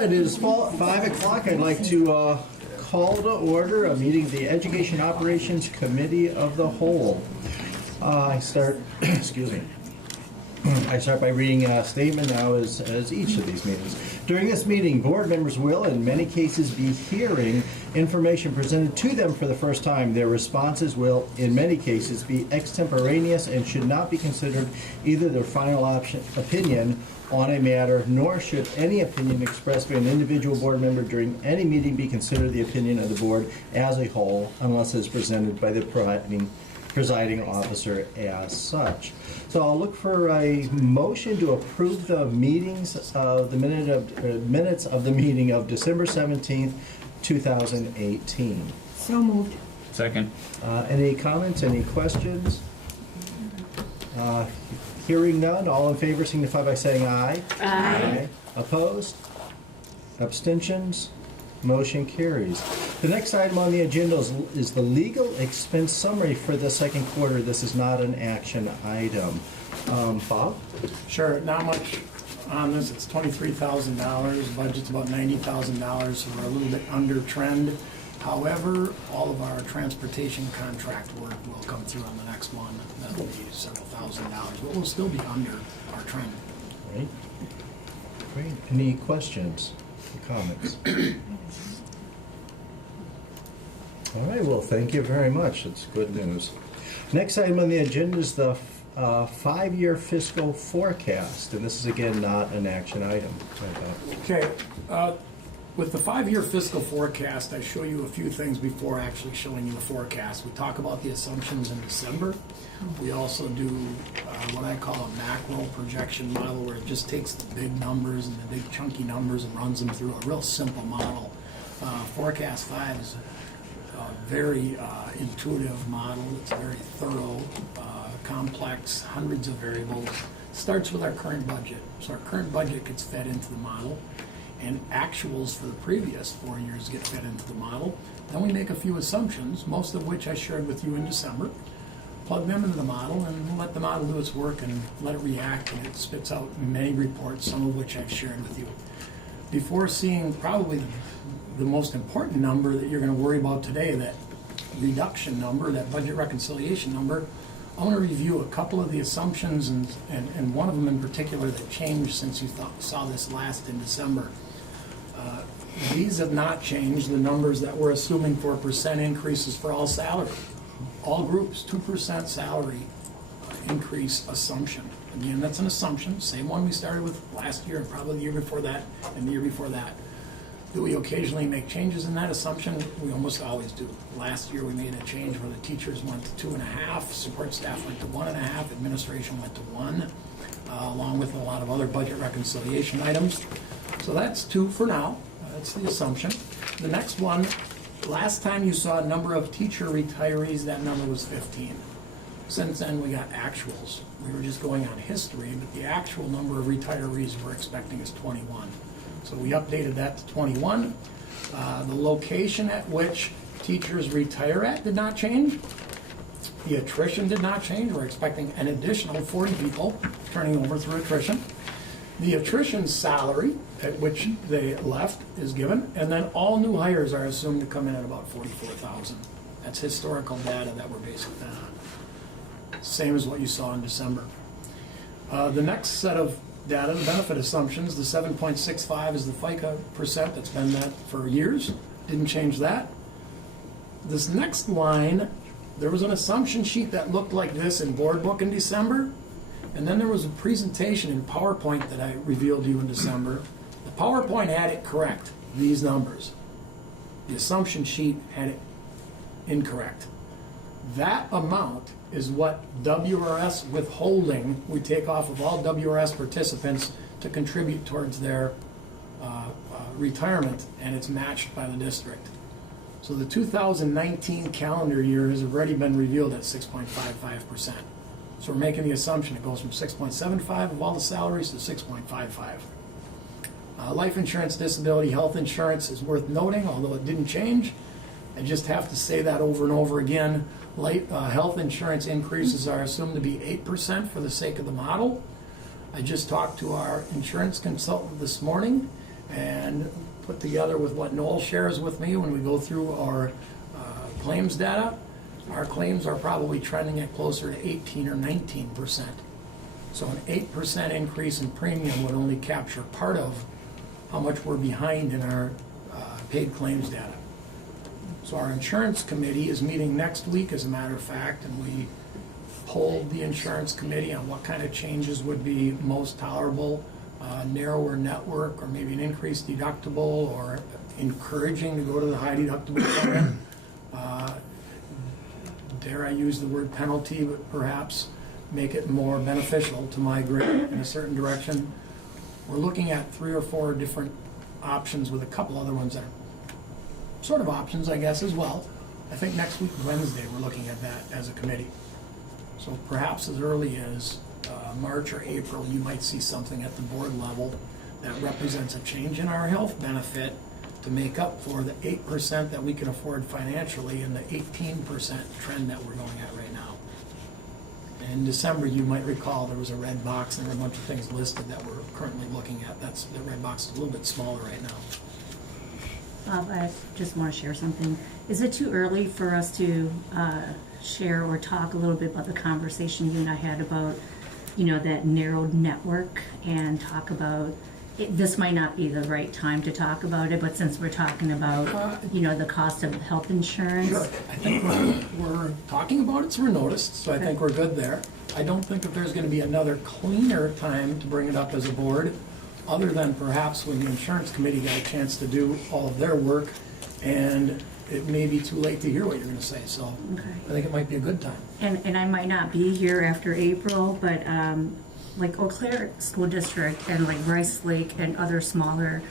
right, it is 5 o'clock. I'd like to call to order a meeting of the Education Operations Committee of the Whole. I start, excuse me. I start by reading a statement now as each of these meetings. During this meeting, board members will, in many cases, be hearing information presented to them for the first time. Their responses will, in many cases, be extemporaneous and should not be considered either their final opinion on a matter, nor should any opinion expressed by an individual board member during any meeting be considered the opinion of the board as a whole, unless it is presented by the presiding officer as such. So I'll look for a motion to approve the minutes of the meeting of December 17th, 2018. So moved. Second. Any comments, any questions? Hearing none, all in favor signify by saying aye. Aye. Opposed? Abstentions? Motion carries. The next item on the agenda is the legal expense summary for the second quarter. This is not an action item. Bob? Sure, not much on this. It's $23,000. Budget's about $90,000, so we're a little bit under trend. However, all of our transportation contract work will come through on the next one. That'll be several $1,000s, but we'll still be under our trend. Great. Great. Any questions or comments? All right, well, thank you very much. That's good news. Next item on the agenda is the 5-year fiscal forecast, and this is again not an action item. Okay, with the 5-year fiscal forecast, I show you a few things before actually showing you the forecast. We talk about the assumptions in December. We also do what I call a macro projection model, where it just takes the big numbers and the big chunky numbers and runs them through a real simple model. Forecast 5 is a very intuitive model. It's very thorough, complex, hundreds of variables. Starts with our current budget. So our current budget gets fed into the model, and actuals for the previous 4 years get fed into the model. Then we make a few assumptions, most of which I shared with you in December. Plug them into the model and let the model do its work and let it react, and it spits out many reports, some of which I've shared with you. Before seeing probably the most important number that you're going to worry about today, that reduction number, that budget reconciliation number, I want to review a couple of the assumptions and one of them in particular that changed since you saw this last in December. These have not changed. The numbers that we're assuming for percent increases for all salary, all groups, 2% salary increase assumption. Again, that's an assumption, same one we started with last year and probably the year before that and the year before that. Do we occasionally make changes in that assumption? We almost always do. Last year we made a change where the teachers went to 2.5, support staff went to 1.5, administration went to 1, along with a lot of other budget reconciliation items. So that's 2 for now. That's the assumption. The next one, last time you saw a number of teacher retirees, that number was 15. Since then we got actuals. We were just going on history, but the actual number of retirees we're expecting is 21. So we updated that to 21. The location at which teachers retire at did not change. The attrition did not change. We're expecting an additional 40 people turning over through attrition. The attrition salary at which they left is given, and then all new hires are assumed to come in at about 44,000. That's historical data that we're basing that on. Same as what you saw in December. The next set of data, the benefit assumptions, the 7.65 is the FICA percent that's been that for years. Didn't change that. This next line, there was an assumption sheet that looked like this in board book in December, and then there was a presentation in PowerPoint that I revealed to you in December. The PowerPoint had it correct, these numbers. The assumption sheet had it incorrect. That amount is what WRS withholding we take off of all WRS participants to contribute towards their retirement, and it's matched by the district. So the 2019 calendar year has already been revealed at 6.55%. So we're making the assumption it goes from 6.75 of all the salaries to 6.55. Life insurance, disability, health insurance is worth noting, although it didn't change. I just have to say that over and over again. Health insurance increases are assumed to be 8% for the sake of the model. I just talked to our insurance consultant this morning, and put together with what Noel shares with me when we go through our claims data, our claims are probably trending at closer to 18 or 19%. So an 8% increase in premium would only capture part of how much we're behind in our paid claims data. So our insurance committee is meeting next week, as a matter of fact, and we polled the insurance committee on what kind of changes would be most tolerable, narrower network, or maybe an increased deductible, or encouraging to go to the high deductible plan. Dare I use the word penalty, but perhaps make it more beneficial to migrate in a certain direction. We're looking at 3 or 4 different options with a couple other ones that are sort of options, I guess, as well. I think next week, Wednesday, we're looking at that as a committee. So perhaps as early as March or April, you might see something at the board level that represents a change in our health benefit to make up for the 8% that we can afford financially and the 18% trend that we're going at right now. In December, you might recall there was a red box and there were a bunch of things listed that we're currently looking at. The red box is a little bit smaller right now. Bob, I just want to share something. Is it too early for us to share or talk a little bit about the conversation you and I had about, that narrowed network, and talk about this might not be the right time to talk about it, but since we're talking about, the cost of health insurance. Sure. I think we're talking about it, so we're noticed, so I think we're good there. I don't think that there's going to be another cleaner time to bring it up as a board, other than perhaps when the insurance committee got a chance to do all of their work, and it may be too late to hear what you're going to say, so Okay. I think it might be a good time. And I might not be here after April, but like Eau Claire School District and like Rice Lake and other smaller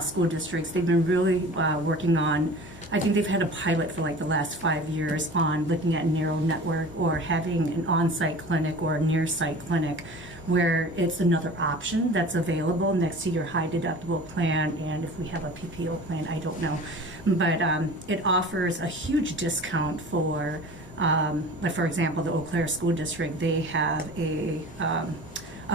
school districts, they've been really working on, I think they've had a pilot for like the last 5 years on looking at narrow network or having an on-site clinic or a near-site clinic where it's another option that's available next to your high deductible plan, and if we have a PPO plan, I don't know. But it offers a huge discount for, like for example, the Eau Claire School District, they have a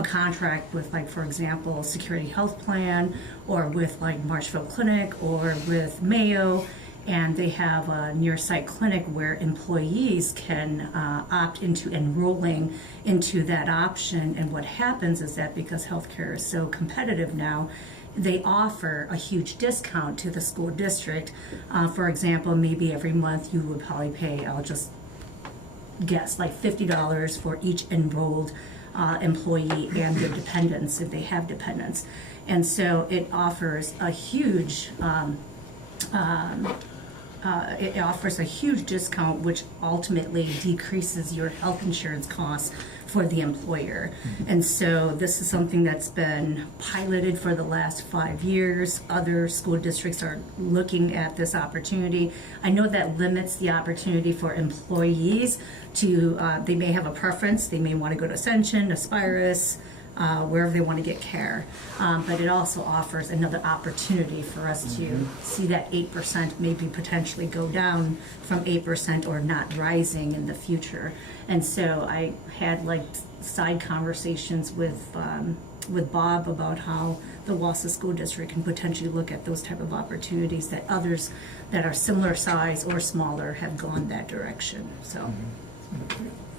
contract with, like, for example, Security Health Plan, or with like Marshfield Clinic, or with Mayo, and they have a near-site clinic where employees can opt into enrolling into that option. And what happens is that because healthcare is so competitive now, they offer a huge discount to the school district. For example, maybe every month you would probably pay, I'll just guess, like $50 for each enrolled employee and their dependents, if they have dependents. And so it offers a huge discount, which ultimately decreases your health insurance costs for the employer. And so this is something that's been piloted for the last 5 years. Other school districts are looking at this opportunity. I know that limits the opportunity for employees to, they may have a preference, they may want to go to Ascension, Aspirus, wherever they want to get care. But it also offers another opportunity for us to see that 8% maybe potentially go down from 8% or not rising in the future. And so I had like side conversations with Bob about how the Wausau School District can potentially look at those type of opportunities that others that are similar size or smaller have gone that direction. So.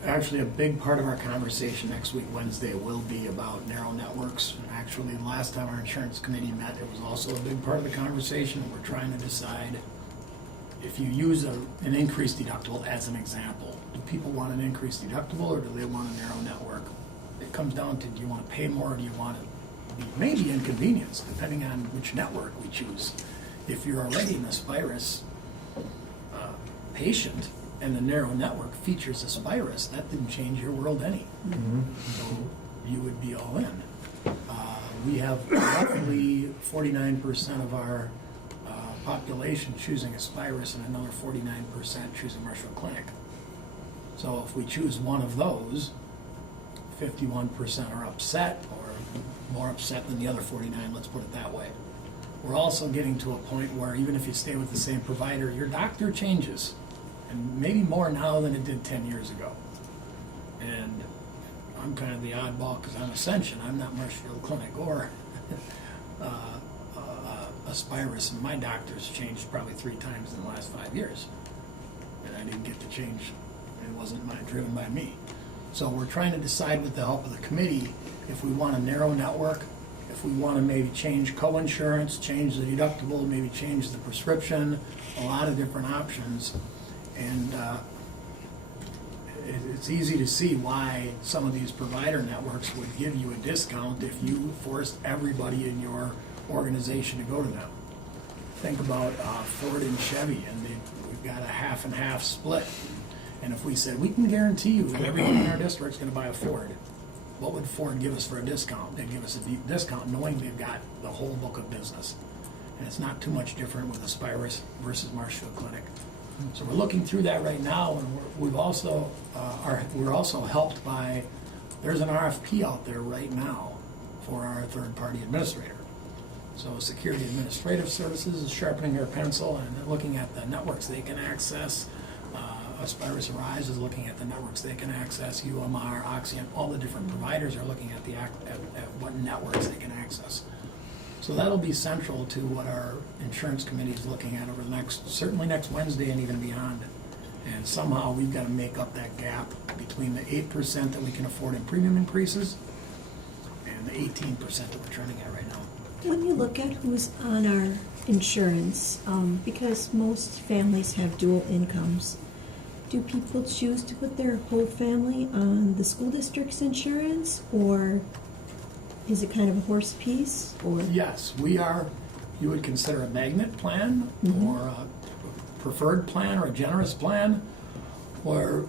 Actually, a big part of our conversation next week, Wednesday, will be about narrow networks. Actually, the last time our insurance committee met, it was also a big part of the conversation. We're trying to decide if you use an increased deductible as an example. Do people want an increased deductible, or do they want a narrow network? It comes down to, do you want to pay more, or do you want to be maybe inconvenienced, depending on which network we choose. If you're already an Aspirus patient, and the narrow network features Aspirus, that didn't change your world any. So you would be all in. We have roughly 49% of our population choosing Aspirus and another 49% choosing Marshfield Clinic. So if we choose one of those, 51% are upset, or more upset than the other 49, let's put it that way. We're also getting to a point where even if you stay with the same provider, your doctor changes. And maybe more now than it did 10 years ago. And I'm kind of the oddball because I'm Ascension. I'm not Marshfield Clinic or Aspirus, and my doctor's changed probably 3 times in the last 5 years. And I didn't get to change, it wasn't driven by me. So we're trying to decide with the help of the committee if we want a narrow network, if we want to maybe change co-insurance, change the deductible, maybe change the prescription, a lot of different options. And it's easy to see why some of these provider networks would give you a discount if you forced everybody in your organization to go to them. Think about Ford and Chevy, and we've got a half and half split. And if we said, we can guarantee you that everyone in our district's gonna buy a Ford, what would Ford give us for a discount? They'd give us a deep discount knowing they've got the whole book of business. And it's not too much different with Aspirus versus Marshfield Clinic. So we're looking through that right now, and we're also helped by, there's an RFP out there right now for our third-party administrator. So Security Administrative Services is sharpening their pencil and they're looking at the networks they can access. Aspirus Arise is looking at the networks they can access. UMR, Oxyam, all the different providers are looking at at what networks they can access. So that'll be central to what our insurance committee is looking at over the certainly next Wednesday and even beyond. And somehow we've got to make up that gap between the 8% that we can afford in premium increases and the 18% that we're turning at right now. When you look at who's on our insurance, because most families have dual incomes, do people choose to put their whole family on the school district's insurance, or is it kind of a horse piece? Or Yes, we are, you would consider a magnet plan or a preferred plan or a generous plan, where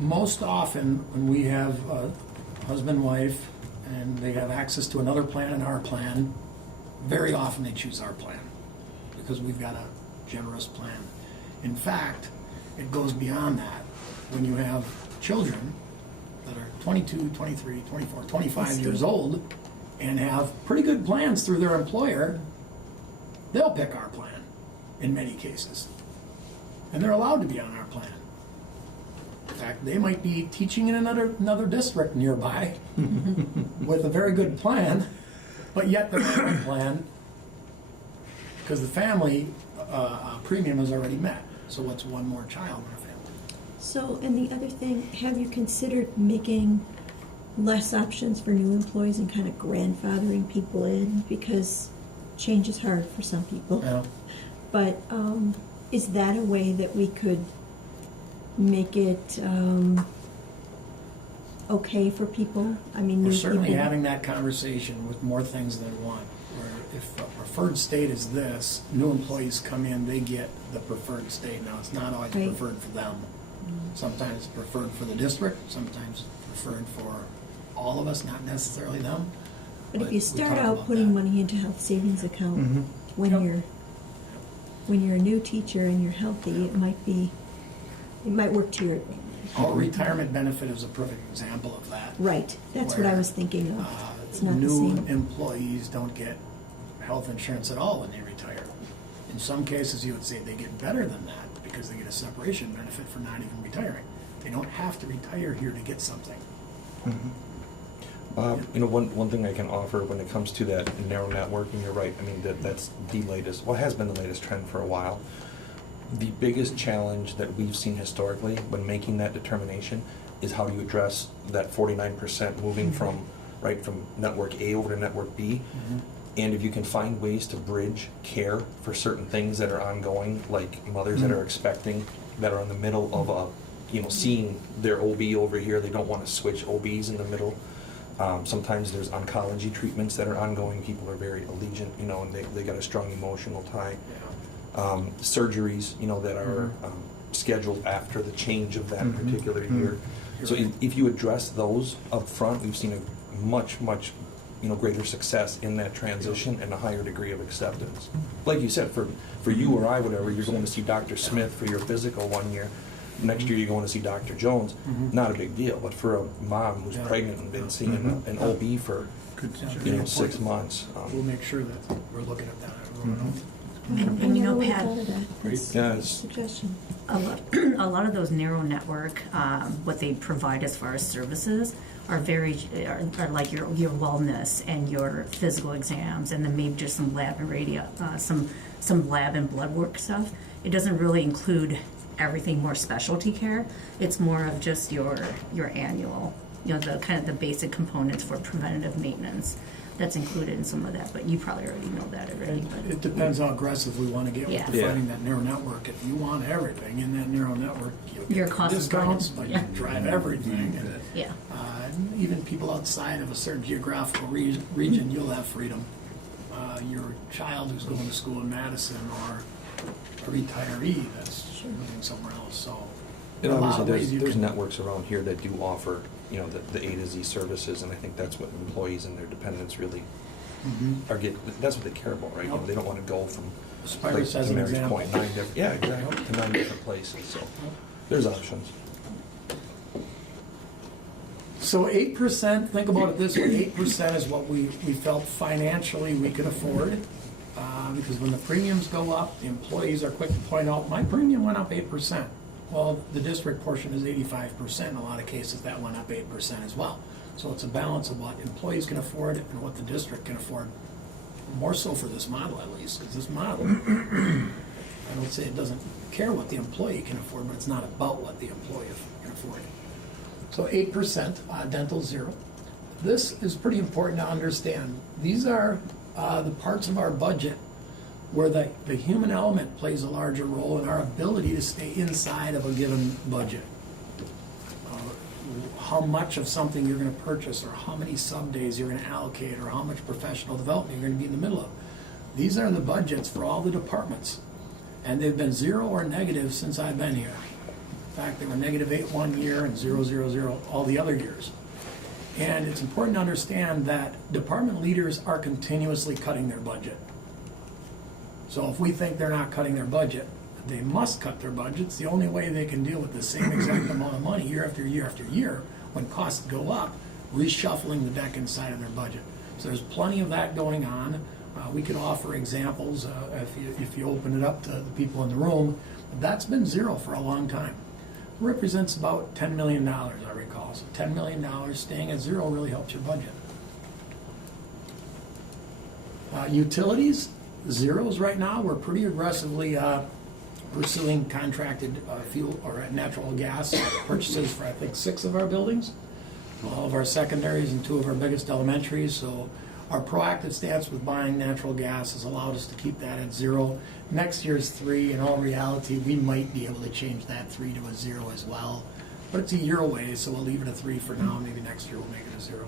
most often when we have a husband, wife, and they have access to another plan and our plan, very often they choose our plan because we've got a generous plan. In fact, it goes beyond that. When you have children that are 22, 23, 24, 25 years old and have pretty good plans through their employer, they'll pick our plan in many cases. And they're allowed to be on our plan. In fact, they might be teaching in another district nearby with a very good plan, but yet they're on our plan because the family premium is already met. So what's one more child in a family? so, and the other thing, have you considered making less options for new employees and kind of grandfathering people in? Because change is hard for some people. Yeah. But is that a way that we could make it okay for people? I mean, We're new certainly people- having that conversation with more things than one. Where if a preferred state is this, new employees come in, they get the preferred state. Now, it's not always Right. preferred for them. Sometimes it's preferred for the district, sometimes preferred for all of us, not necessarily them. But if we you start talk out about putting that. money into health savings account Mhm. when Yep. you're a new teacher and you're healthy, it might work to your advantage. Our retirement benefit is a perfect example of that. Right, that's what I Where, was thinking of. It's not the New same. employees don't get health insurance at all when they retire. In some cases, you would say they get better than that because they get a separation benefit for not even retiring. They don't have to retire here to get something. One thing I can offer when it comes to that narrow networking, you're right. I mean, that's the latest, well, it has been the latest trend for a while. The biggest challenge that we've seen historically when making that determination is how do you address that 49% moving from network A over to network B. And if you can find ways to bridge care for certain things that are ongoing, like mothers that are expecting, that are in the middle of seeing their OB over here, they don't want to switch OBs in the middle. Sometimes there's oncology treatments that are ongoing. People are very allegiant, and they got a strong emotional tie. Surgeries, that are scheduled after the change of that particular year. So if you address those up front, we've seen a much greater success in that transition and a higher degree of acceptance. Like you said, for you or I, whatever, you're going to see Dr. Smith for your physical one year. Next year you're going to see Dr. Jones. Not a big deal, but for a mom who's pregnant and been seeing an OB for 6 months. We'll make sure that we're looking at that. And I you never know, would have Pat, thought of that. That's Yeah, a it's- suggestion. a lot of those narrow network, what they provide as far as services are are like your wellness and your physical exams, and then maybe just some lab and some lab and blood work stuff. It doesn't really include everything more specialty care. It's more of just your annual, the kind of the basic components for preventative maintenance. That's included in some of that, but you probably already know that already. But It depends how aggressive we want to get with Yeah. defining that narrow network. If you want everything in that narrow network, you'll get Your cost is discounts, going- but yeah. you drive everything. And, yeah, even people outside of a certain geographical region, you'll have freedom. Your child who's going to school in Madison, or a retiree that's living somewhere else, so. And a lot of obviously, ways you there's can- networks around here that do offer, the A to Z services, and I think that's what employees and their dependents really that's what they care about, right? Yep. They don't want to go from, Spirus to as an Mary's example. point, to 9 different places, so there's options. So 8%, think about it this way, 8% is what we felt financially we could afford. Because when the premiums go up, the employees are quick to point out, my premium went up 8%. Well, the district portion is 85%. In a lot of cases, that went up 8% as well. So it's a balance of what employees can afford and what the district can afford. More so for this model, at least, because this model, I don't say it doesn't care what the employee can afford, but it's not about what the employee can afford. So 8%, dental 0. This is pretty important to understand. These are the parts of our budget where the human element plays a larger role in our ability to stay inside of a given budget. How much of something you're going to purchase, or how many sub-days you're going to allocate, or how much professional development you're going to be in the middle of. These are the budgets for all the departments. And they've been 0 or negative since I've been here. In fact, they were -8 one year and 0, 0, 0 all the other years. And it's important to understand that department leaders are continuously cutting their budget. So if we think they're not cutting their budget, they must cut their budgets. The only way they can deal with the same exact amount of money year after year after year, when costs go up, reshuffling the deck inside of their budget. So there's plenty of that going on. We could offer examples if you open it up to the people in the room. That's been 0 for a long time. It represents about $10 million, I recall. So $10 million staying at 0 really helps your budget. Utilities, 0s right now. We're pretty aggressively pursuing contracted fuel or natural gas purchases for, I think, 6 of our buildings, all of our secondaries and 2 of our biggest elementaries. So our proactive stance with buying natural gas has allowed us to keep that at 0. Next year's 3. In all reality, we might be able to change that 3 to a 0 as well. But it's a year away, so we'll leave it a 3 for now. Maybe next year we'll make it a 0.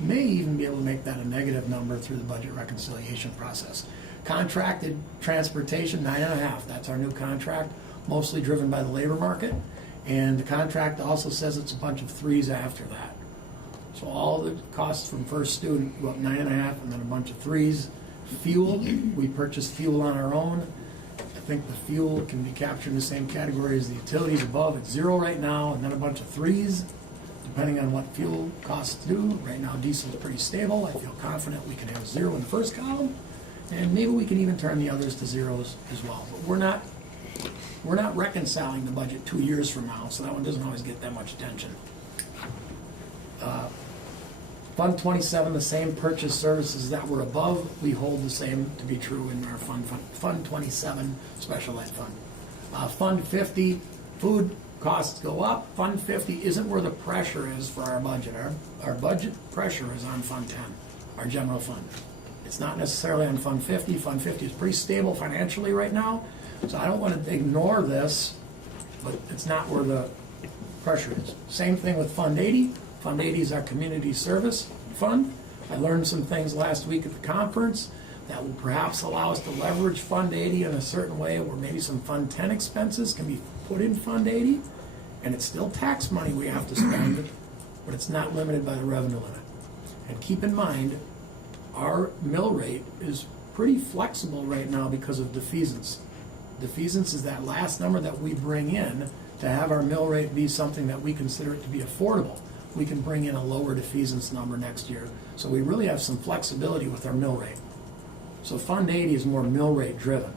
May even be able to make that a negative number through the budget reconciliation process. Contracted transportation, 9.5. That's our new contract, mostly driven by the labor market. And the contract also says it's a bunch of 3s after that. So all the costs from first student go up 9.5, and then a bunch of 3s. Fuel, we purchase fuel on our own. I think the fuel can be captured in the same category as the utilities above. It's 0 right now, and then a bunch of 3s, depending on what fuel costs do. Right now, diesel is pretty stable. I feel confident we can have 0 in the first column, and maybe we can even turn the others to 0s as well. But we're not reconciling the budget 2 years from now, so that one doesn't always get that much attention. Fund 27, the same purchase services that were above, we hold the same to be true in our Fund 27 Special Ed Fund. Fund 50, food costs go up. Fund 50 isn't where the pressure is for our budget. Our budget pressure is on Fund 10, our general fund. It's not necessarily on Fund 50. Fund 50 is pretty stable financially right now, so I don't want to ignore this, but it's not where the pressure is. Same thing with Fund 80. Fund 80 is our community service fund. I learned some things last week at the conference that will perhaps allow us to leverage Fund 80 in a certain way where maybe some Fund 10 expenses can be put in Fund 80, and it's still tax money we have to spend, but it's not limited by the revenue limit. And keep in mind, our mill rate is pretty flexible right now because of defeasance. Defeasance is that last number that we bring in to have our mill rate be something that we consider it to be affordable. We can bring in a lower defeasance number next year. So we really have some flexibility with our mill rate. So Fund 80 is more mill rate driven.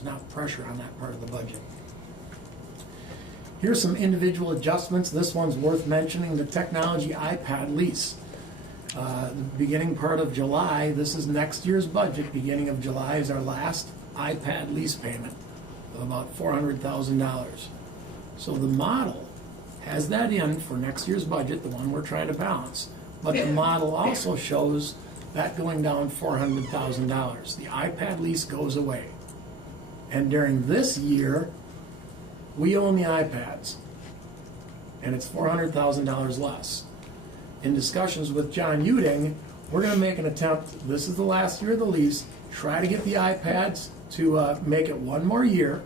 There's not pressure on that part of the budget. Here's some individual adjustments. This one's worth mentioning, the technology iPad lease. The beginning part of July, this is next year's budget, beginning of July is our last iPad lease payment of about $400,000. So the model has that in for next year's budget, the one we're trying to balance. But the model also shows that going down $400,000. The iPad lease goes away. And during this year, we own the iPads, and it's $400,000 less. In discussions with John Uding, we're going to make an attempt, this is the last year of the lease, try to get the iPads to make it one more year,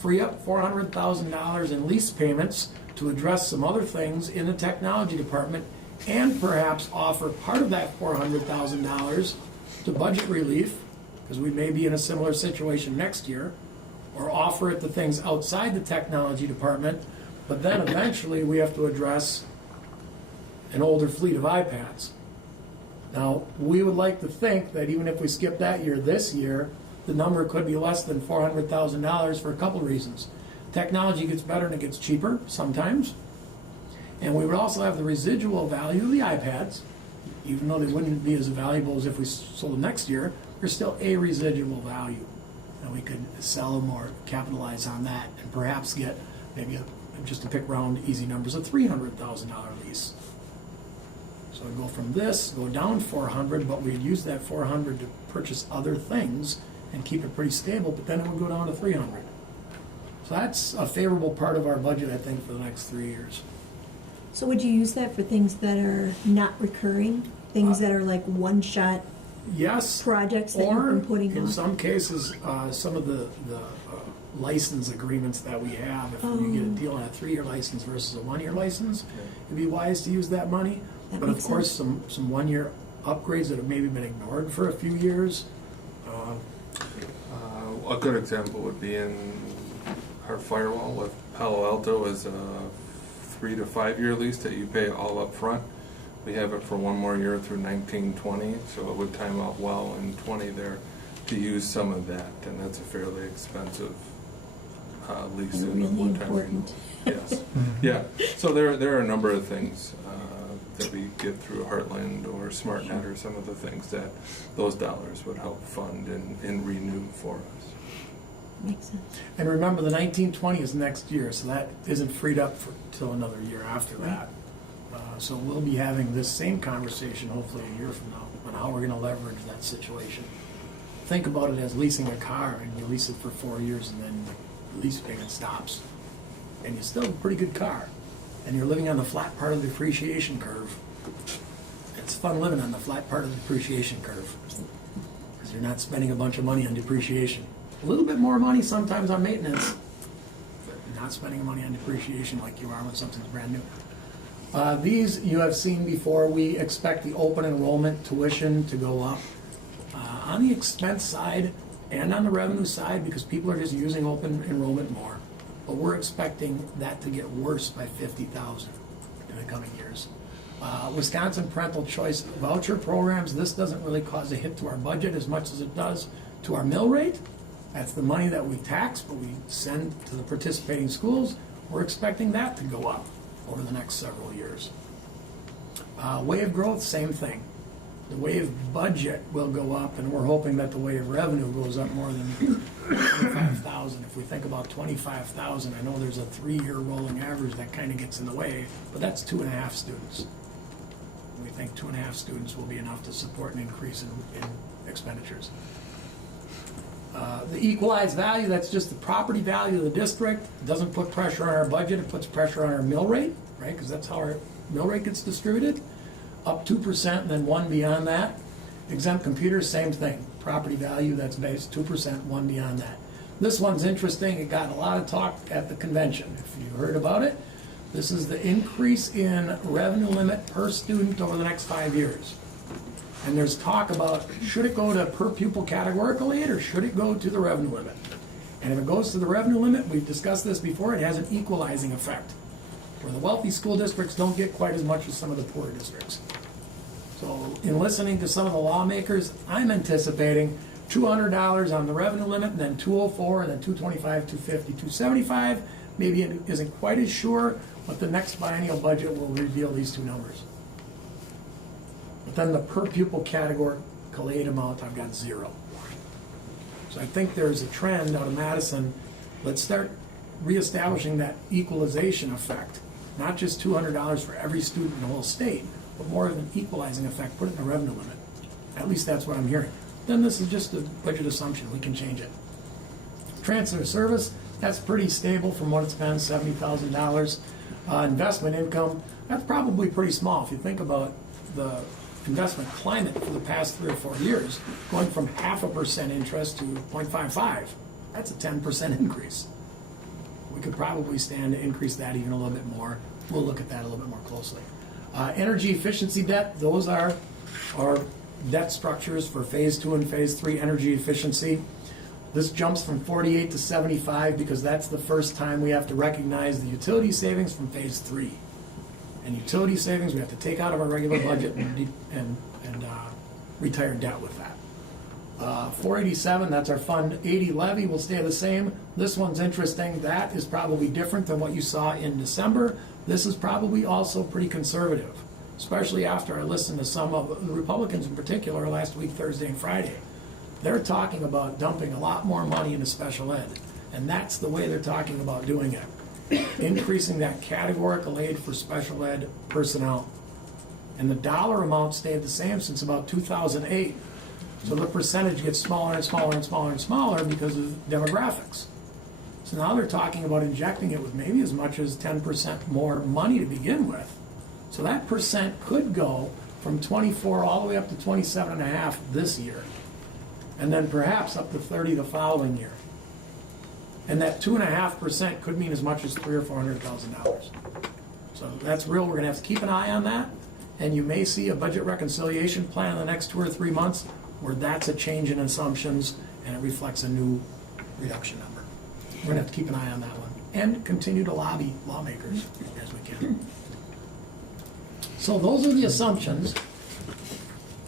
free up $400,000 in lease payments to address some other things in the technology department, and perhaps offer part of that $400,000 to budget relief, because we may be in a similar situation next year, or offer it to things outside the technology department, but then eventually we have to address an older fleet of iPads. Now, we would like to think that even if we skip that year this year, the number could be less than $400,000 for a couple of reasons. Technology gets better and it gets cheaper sometimes. And we would also have the residual value of the iPads, even though they wouldn't be as valuable as if we sold them next year, there's still a residual value. And we could sell them or capitalize on that and perhaps get maybe, just to pick round easy numbers, a $300,000 lease. So we go from this, go down 400, but we'd use that 400 to purchase other things and keep it pretty stable, but then it would go down to 300. So that's a favorable part of our budget, I think, for the next 3 years. So would you use that for things that are not recurring? Things that are like one-shot Yes. projects that you've been putting Or, in off? some cases, some of the license agreements that we have, if you get a deal on a 3-year license versus a 1-year license, it'd be wise to use that money. That But of makes course, sense. some 1-year upgrades that have maybe been ignored for a few years. A good example would be in our firewall with Palo Alto is a 3 to 5 year lease that you pay all up front. We have it for one more year through 1920, so it would time out well in 20 there to use some of that, and that's a fairly expensive lease And and a really one-time important. renewal. Yes, yeah. So there are a number of things that we get through Heartland or SmartNet or some of the things that those dollars would help fund and renew for us. Makes sense. And remember, the 1920 is next year, so that isn't freed up till another year after that. So we'll be having this same conversation hopefully a year from now on how we're going to leverage that situation. Think about it as leasing a car, and you lease it for 4 years and then the lease payment stops. And you still have a pretty good car, and you're living on the flat part of the depreciation curve. It's fun living on the flat part of the depreciation curve because you're not spending a bunch of money on depreciation. A little bit more money sometimes on maintenance, but not spending money on depreciation like you are when something's brand new. These you have seen before. We expect the open enrollment tuition to go up on the expense side and on the revenue side because people are just using open enrollment more. But we're expecting that to get worse by 50,000 in the coming years. Wisconsin Parental Choice Voucher Programs, this doesn't really cause a hit to our budget as much as it does to our mill rate. That's the money that we tax, but we send to the participating schools. We're expecting that to go up over the next several years. Wave growth, same thing. The wave budget will go up, and we're hoping that the wave revenue goes up more than 25,000. If we think about 25,000, I know there's a 3-year rolling average that kind of gets in the way, but that's 2.5 students. We think 2.5 students will be enough to support an increase in expenditures. The equalized value, that's just the property value of the district. It doesn't put pressure on our budget, it puts pressure on our mill rate, right? Because that's how our mill rate gets distributed. Up 2% and then 1 beyond that. Exempt computers, same thing. Property value, that's based 2%, 1 beyond that. This one's interesting. It got a lot of talk at the convention. If you heard about it, this is the increase in revenue limit per student over the next 5 years. And there's talk about, should it go to per pupil categorical aid or should it go to the revenue limit? And if it goes to the revenue limit, we've discussed this before, it has an equalizing effect, where the wealthy school districts don't get quite as much as some of the poorer districts. So in listening to some of the lawmakers, I'm anticipating $200 on the revenue limit, and then 204, and then 225, 250, 275. Maybe it isn't quite as sure, but the next biennial budget will reveal these two numbers. But then the per pupil categorical aid amount, I've got 0. So I think there's a trend out of Madison. Let's start reestablishing that equalization effect. Not just $200 for every student in the whole state, but more of an equalizing effect, put it in the revenue limit. At least that's what I'm hearing. Then this is just a budget assumption, we can change it. Transfer service, that's pretty stable from what it's been, $70,000. Investment income, that's probably pretty small. If you think about the investment climate for the past 3 or 4 years, going from 0.5% interest to 0.55, that's a 10% increase. We could probably stand to increase that even a little bit more. We'll look at that a little bit more closely. Energy efficiency debt, those are our debt structures for phase 2 and phase 3 energy efficiency. This jumps from 48 to 75 because that's the first time we have to recognize the utility savings from phase 3. And utility savings we have to take out of our regular budget and retire debt with that. 487, that's our Fund 80 levy, will stay the same. This one's interesting. That is probably different than what you saw in December. This is probably also pretty conservative, especially after I listened to some of the Republicans in particular last week, Thursday and Friday. They're talking about dumping a lot more money into special ed, and that's the way they're talking about doing it. Increasing that categorical aid for special ed personnel. And the dollar amount stayed the same since about 2008. So the percentage gets smaller and smaller and smaller and smaller because of demographics. So now they're talking about injecting it with maybe as much as 10% more money to begin with. So that percent could go from 24 all the way up to 27.5 this year. And then perhaps up to 30 the following year. And that 2.5% could mean as much as $300,000 or $400,000. So that's real. We're going to have to keep an eye on that. And you may see a budget reconciliation plan in the next 2 or 3 months where that's a change in assumptions and it reflects a new reduction number. We're going to have to keep an eye on that one and continue to lobby lawmakers as we can. So those are the assumptions.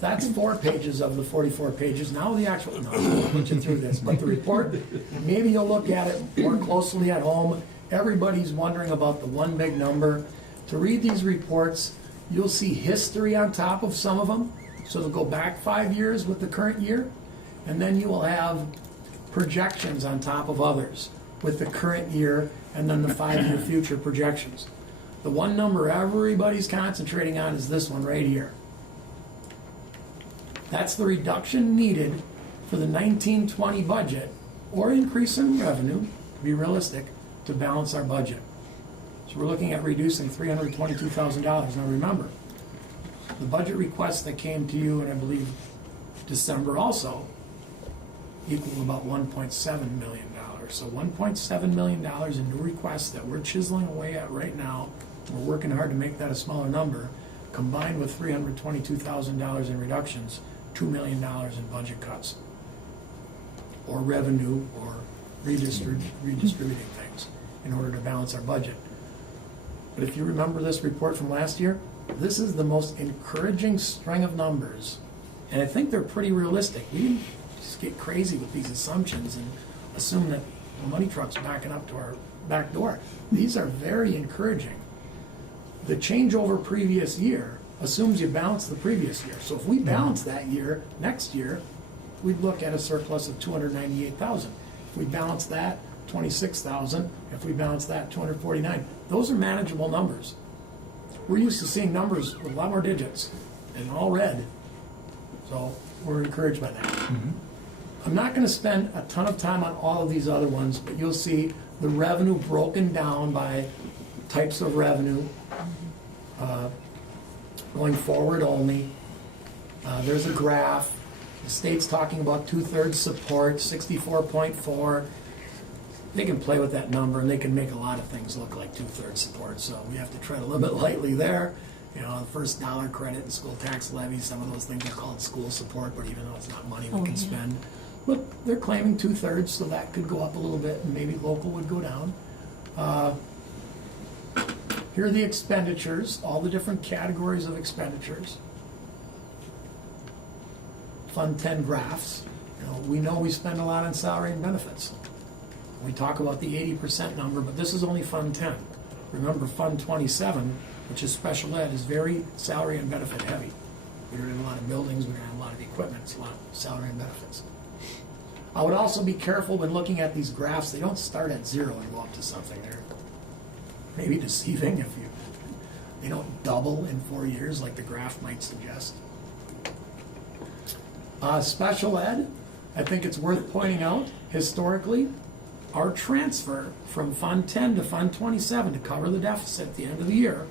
That's 4 pages of the 44 pages. Now the actual, no, I'll put you through this, but the report, maybe you'll look at it more closely at home. Everybody's wondering about the one big number. To read these reports, you'll see history on top of some of them. So they'll go back 5 years with the current year, and then you will have projections on top of others with the current year and then the 5-year future projections. The one number everybody's concentrating on is this one right here. That's the reduction needed for the 1920 budget, or increase in revenue, to be realistic, to balance our budget. So we're looking at reducing $322,000. Now remember, the budget requests that came to you in, I believe, December also equal about $1.7 million. So $1.7 million in new requests that we're chiseling away at right now. We're working hard to make that a smaller number, combined with $322,000 in reductions, $2 million in budget cuts, or revenue, or redistributing things in order to balance our budget. But if you remember this report from last year, this is the most encouraging string of numbers, and I think they're pretty realistic. We didn't just get crazy with these assumptions and assume that the money truck's backing up to our back door. These are very encouraging. The change over previous year assumes you balance the previous year. So if we balance that year, next year, we'd look at a surplus of $298,000. If we balance that, $26,000. If we balance that, $249,000. Those are manageable numbers. We're used to seeing numbers with a lot more digits and all red. So we're encouraged by that. Mm-hmm. I'm not going to spend a ton of time on all of these other ones, but you'll see the revenue broken down by types of revenue, going forward only. There's a graph. The state's talking about 2/3 support, 64.4. They can play with that number and they can make a lot of things look like 2/3 support. So we have to tread a little bit lightly there. You know, the first dollar credit and school tax levy, some of those things are called school support, but even though it's not money we can spend. But they're claiming 2/3, so that could go up a little bit and maybe local would go down. Here are the expenditures, all the different categories of expenditures. Fund 10 graphs. We know we spend a lot on salary and benefits. We talk about the 80% number, but this is only Fund 10. Remember, Fund 27, which is special ed, is very salary and benefit heavy. We don't have a lot of buildings, we don't have a lot of equipment, it's a lot of salary and benefits. I would also be careful when looking at these graphs. They don't start at 0 and go up to something. They're maybe deceiving if they don't double in 4 years like the graph might suggest. Special ed, I think it's worth pointing out, historically, our transfer from Fund 10 to Fund 27 to cover the deficit at the end of the year.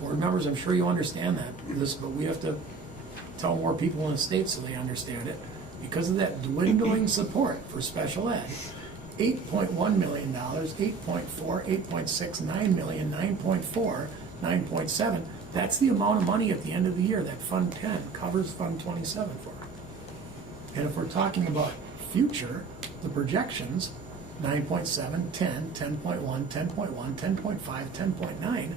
Board members, I'm sure you understand this, but we have to tell more people in the state so they understand it. Because of that dwindling support for special ed, $8.1 million, 8.4, 8.6, 9 million, 9.4, 9.7, that's the amount of money at the end of the year that Fund 10 covers Fund 27 for. And if we're talking about future, the projections, 9.7, 10, 10.1, 10.1, 10.5, 10.9,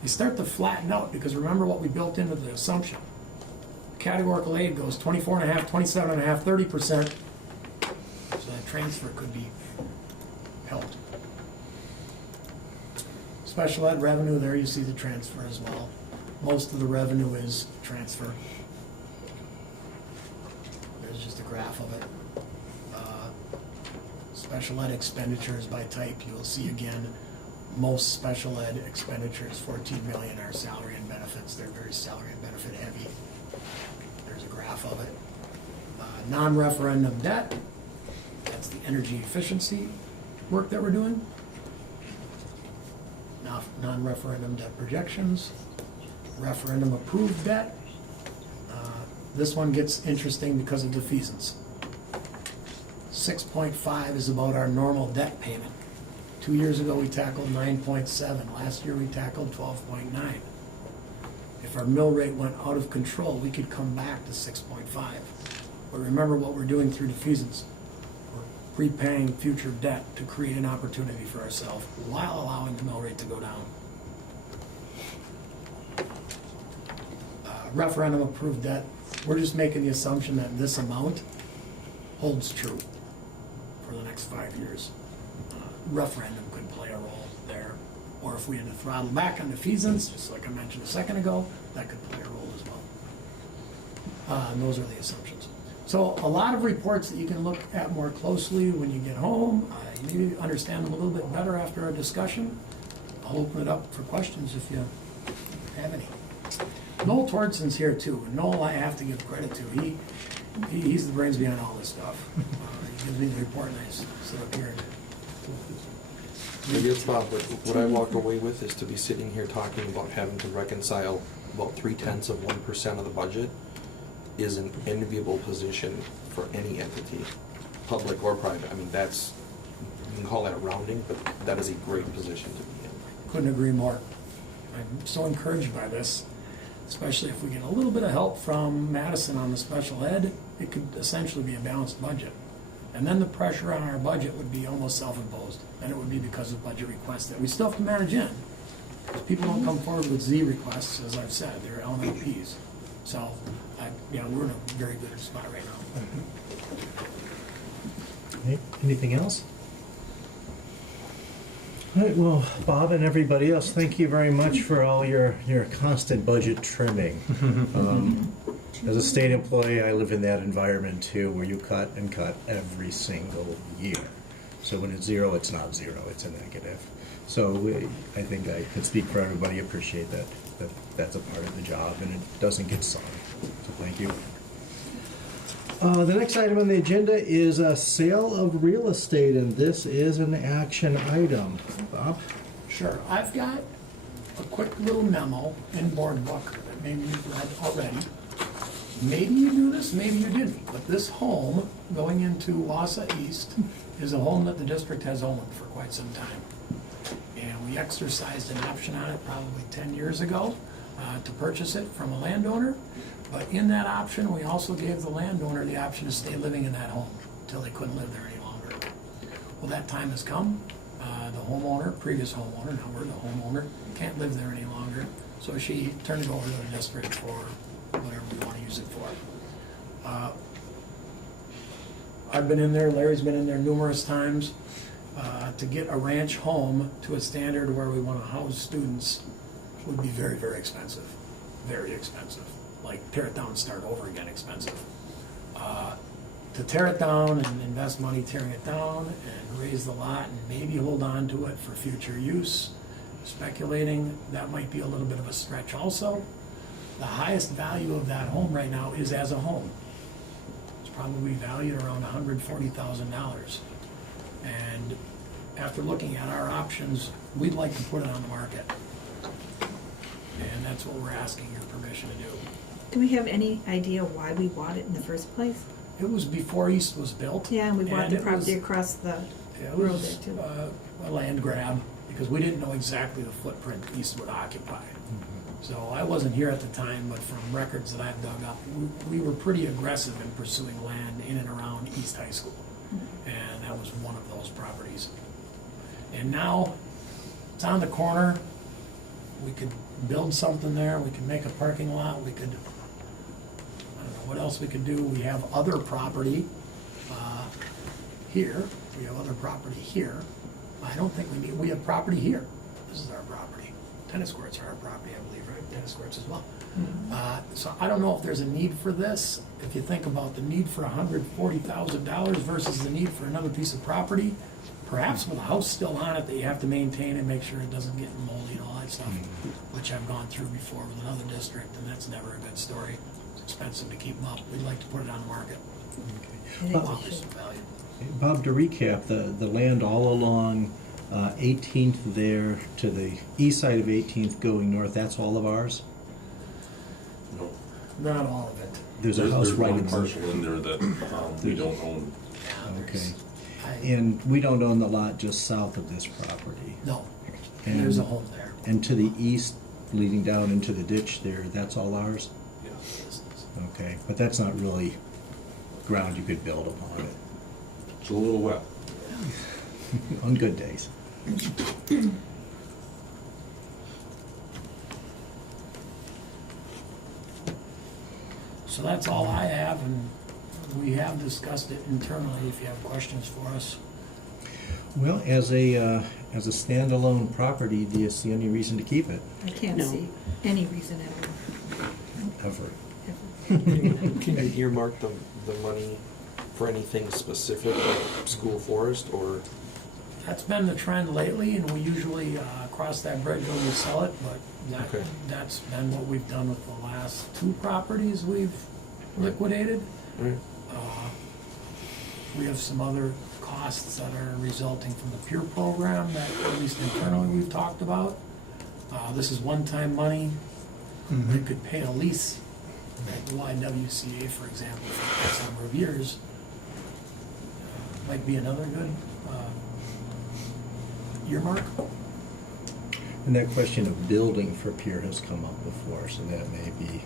they start to flatten out because remember what we built into the assumption. Categorical aid goes 24.5, 27.5, 30%. So that transfer could be helped. Special ed revenue, there you see the transfer as well. Most of the revenue is transfer. There's just a graph of it. Special ed expenditures by type, you'll see again, most special ed expenditures, 14 million, are salary and benefits. They're very salary and benefit heavy. There's a graph of it. Non-referendum debt, that's the energy efficiency work that we're doing. Non-referendum debt projections, referendum approved debt. This one gets interesting because of defeasance. 6.5 is about our normal debt payment. 2 years ago we tackled 9.7. Last year we tackled 12.9. If our mill rate went out of control, we could come back to 6.5. But remember what we're doing through defeasance. We're prepaying future debt to create an opportunity for ourselves while allowing the mill rate to go down. Referendum approved debt, we're just making the assumption that this amount holds true for the next 5 years. Referendum could play a role there. Or if we had to throttle back on defeasance, just like I mentioned a second ago, that could play a role as well. And those are the assumptions. So a lot of reports that you can look at more closely when you get home. You need to understand them a little bit better after our discussion. I'll open it up for questions if you have any. Noel Tordson's here too. And Noel I have to give credit to. He's the brains behind all this stuff. He gives me the report and I sit up here. I guess, Bob, what I walk away with is to be sitting here talking about having to reconcile about 0.3% of the budget is an enviable position for any entity, public or private. I mean, that's, you can call that rounding, but that is a great position to be in. Couldn't agree more. I'm so encouraged by this, especially if we get a little bit of help from Madison on the special ed, it could essentially be a balanced budget. And then the pressure on our budget would be almost self-imposed. And it would be because of budget requests that we still have to manage in. Because people don't come forward with Z requests, as I've said, they're LMPs. So, we're in a very good spot right now. Okay, anything else? All right, well, Bob and everybody else, thank you very much for all your constant budget trimming. As a state employee, I live in that environment too, where you cut and cut every single year. So when it's zero, it's not zero, it's a negative. So I think I could speak for everybody, appreciate that's a part of the job and it doesn't get solved. So thank you. The next item on the agenda is a sale of real estate, and this is an action item. Bob? Sure. I've got a quick little memo in board book that maybe you've read already. Maybe you knew this, maybe you didn't, but this home going into Wausau East is a home that the district has owned for quite some time. And we exercised an option on it probably 10 years ago to purchase it from a landowner. But in that option, we also gave the landowner the option to stay living in that home until they couldn't live there any longer. Well, that time has come. The homeowner, previous homeowner, now we're the homeowner, can't live there any longer. So she turned it over to the district for whatever we want to use it for. I've been in there, Larry's been in there numerous times. To get a ranch home to a standard where we want to house students would be very, very expensive. Very expensive. Like tear it down and start over again expensive. To tear it down and invest money tearing it down and raise the lot and maybe hold on to it for future use, speculating, that might be a little bit of a stretch also. The highest value of that home right now is as a home. It's probably valued around $140,000. And after looking at our options, we'd like to put it on the market. And that's what we're asking your permission to do. Do we have any idea why we bought it in the first place? It was before East was built. Yeah, we bought and the it property was- across the It road was there too. a land grab, because we didn't know exactly the footprint East would occupy. So I wasn't here at the time, but from records that I've dug up, we were pretty aggressive in pursuing land in and around East High School. And that was one of those properties. And now, it's on the corner, we could build something there, we could make a parking lot, we could, I don't know what else we could do. We have other property here, we have other property here. I don't think we have property here. This is our property. Tennis courts are our property, I believe, right? Tennis courts as well. So I don't know if there's a need for this. If you think about the need for $140,000 versus the need for another piece of property, perhaps with a house still on it that you have to maintain and make sure it doesn't get moldy and all that stuff, which I've gone through before with another district, and that's never a good story. It's expensive to keep them up. We'd like to put it on the market. While there's some value. Bob, to recap, the land all along 18th there to the east side of 18th going north, that's all of ours? No. Not all of it. There's a house right one in the parcel in there that we don't own. Okay. I- And we don't own the lot just south of this property? No, And- there's a home there. And to the east, leading down into the ditch there, that's all ours? Yes. Okay, but that's not really ground you could build upon it, It's a little wet. on good days. So that's all I have, and we have discussed it internally if you have questions for us. Well, as a standalone property, do you see any reason to keep it I can't see any reason at all. ever? ever. Can you earmark the money for anything specific, like school forest, or? That's been the trend lately, and we usually cross that bridge when we sell it, but Okay. that's been what we've done with the last two properties we've liquidated. Right. We have some other costs that are resulting from the peer program that, at least internally, we've talked about. This is one-time money. We could pay a lease at the YWCA, for example, for X number of years. Might be another good earmark. And that question of building for pier has come up before, so that may be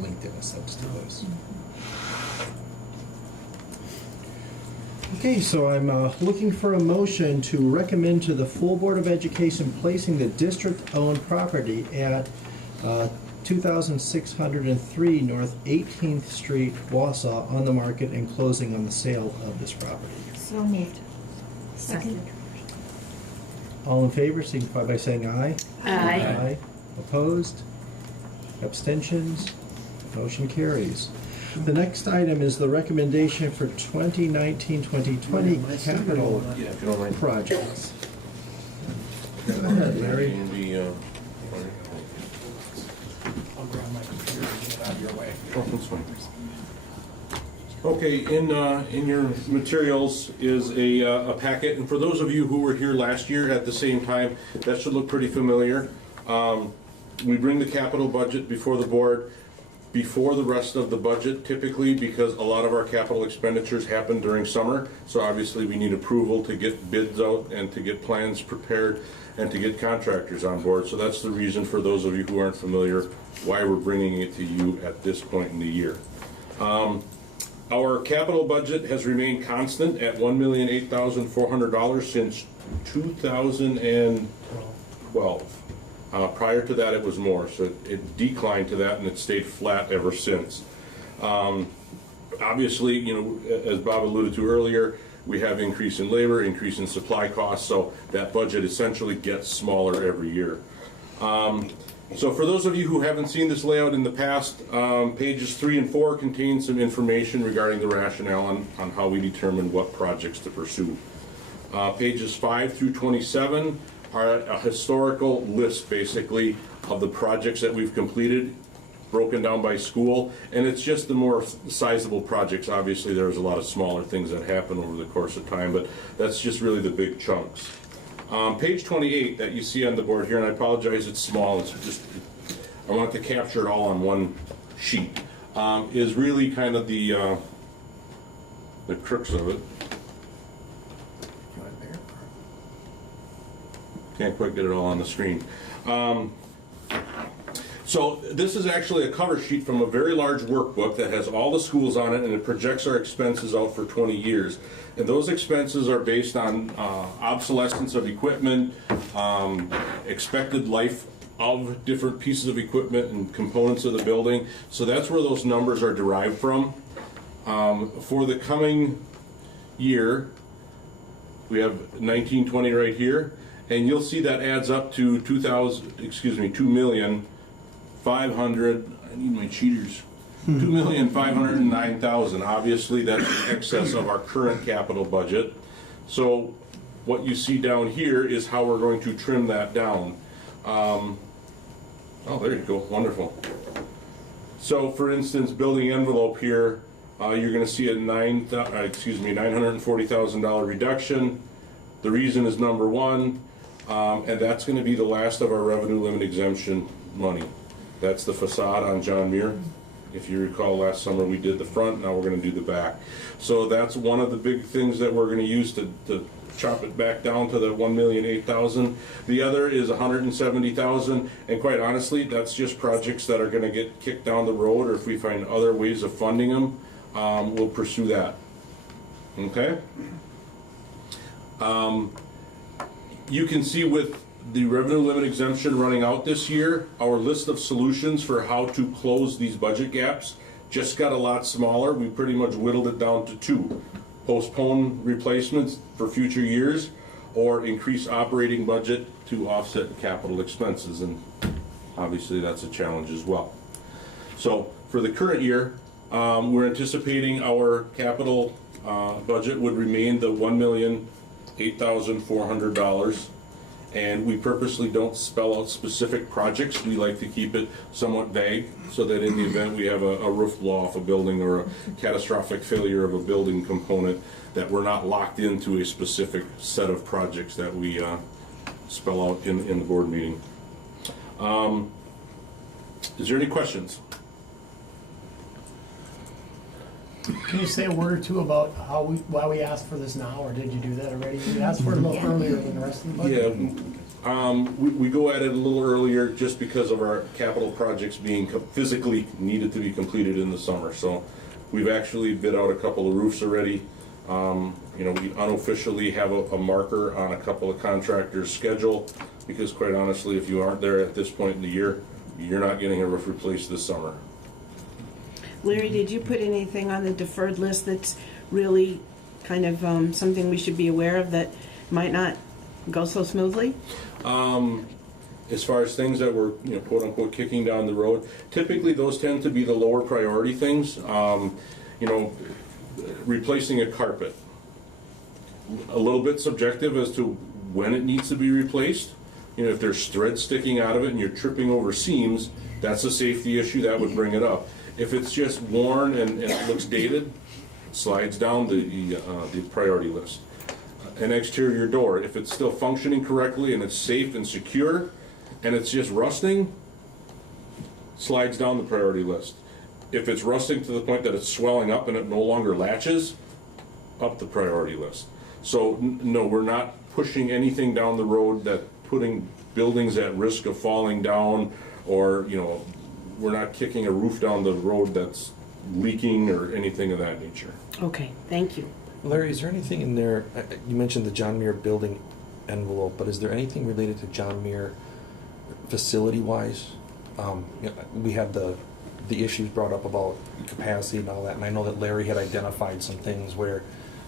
linked in a sense to this. Okay, so I'm looking for a motion to recommend to the full Board of Education placing the district-owned property at 2603 North 18th Street, Wausau, on the market and closing on the sale of this property. So moved. Second. All in favor, signify by saying aye. Aye. Opposed? Abstentions? Motion carries. The next item is the recommendation for 2019-2020 capital Yeah, if you don't mind. projects. Go ahead, Larry. Andy, I'll grab my computer and get it out of your way. oh, that's fine. Okay, in your materials is a packet, and for those of you who were here last year at the same time, that should look pretty familiar. We bring the capital budget before the board, before the rest of the budget typically, because a lot of our capital expenditures happen during summer. So obviously we need approval to get bids out and to get plans prepared and to get contractors on board. So that's the reason, for those of you who aren't familiar, why we're bringing it to you at this point in the year. Our capital budget has remained constant at $1,008,400 since 2012. Prior to that, it was more, so it declined to that, and it stayed flat ever since. Obviously, as Bob alluded to earlier, we have increase in labor, increase in supply costs, so that budget essentially gets smaller every year. So for those of you who haven't seen this layout in the past, pages 3 and 4 contain some information regarding the rationale on how we determine what projects to pursue. Pages 5 through 27 are a historical list, basically, of the projects that we've completed, broken down by school, and it's just the more sizable projects. Obviously, there's a lot of smaller things that happen over the course of time, but that's just really the big chunks. Page 28 that you see on the board here, and I apologize, it's small, it's just, I want to capture it all on one sheet, is really kind of the crux of it. Can't quite get it all on the screen. So this is actually a cover sheet from a very large workbook that has all the schools on it, and it projects our expenses out for 20 years. And those expenses are based on obsolescence of equipment, expected life of different pieces of equipment and components of the building. So that's where those numbers are derived from. For the coming year, we have 1920 right here, and you'll see that adds up to 2,500,000. I need my cheaters. 2,509,000. Obviously, that's in excess of our current capital budget. So what you see down here is how we're going to trim that down. Oh, there you go. Wonderful. So, for instance, building envelope here, you're going to see a $940,000 reduction. The reason is number one, and that's going to be the last of our revenue limit exemption money. That's the facade on John Muir. If you recall, last summer we did the front, now we're going to do the back. So that's one of the big things that we're going to use to chop it back down to the 1,008,000. The other is 170,000, and quite honestly, that's just projects that are going to get kicked down the road, or if we find other ways of funding them, we'll pursue that. Okay? You can see with the revenue limit exemption running out this year, our list of solutions for how to close these budget gaps just got a lot smaller. We pretty much whittled it down to two: postpone replacements for future years, or increase operating budget to offset capital expenses, and obviously that's a challenge as well. So for the current year, we're anticipating our capital budget would remain the $1,008,400. And we purposely don't spell out specific projects. We like to keep it somewhat vague, so that in the event we have a roof blow off a building or a catastrophic failure of a building component, that we're not locked into a specific set of projects that we spell out in the board meeting. Is there any questions? Can you say a word or two about why we asked for this now, or did you do that already? You asked for it a little earlier than the rest of the budget. Yeah, we go at it a little earlier just because of our capital projects being physically needed to be completed in the summer. So we've actually bid out a couple of roofs already. We unofficially have a marker on a couple of contractors' schedule, because quite honestly, if you aren't there at this point in the year, you're not getting a roof replaced this summer. Larry, did you put anything on the deferred list that's really kind of something we should be aware of that might not go so smoothly? As far as things that we're, quote unquote, kicking down the road, typically those tend to be the lower priority things. Replacing a carpet, a little bit subjective as to when it needs to be replaced. If there's thread sticking out of it and you're tripping over seams, that's a safety issue that would bring it up. If it's just worn and it looks dated, slides down the priority list. An exterior door, if it's still functioning correctly and it's safe and secure, and it's just rusting, slides down the priority list. If it's rusting to the point that it's swelling up and it no longer latches, up the priority list. So no, we're not pushing anything down the road that putting buildings at risk of falling down, or we're not kicking a roof down the road that's leaking or anything of that nature. Okay, thank you. Larry, is there anything in there, you mentioned the John Muir building envelope, but is there anything related to John Muir facility-wise? We have the the issues brought up about capacity and all that, and I know that Larry had identified some things where,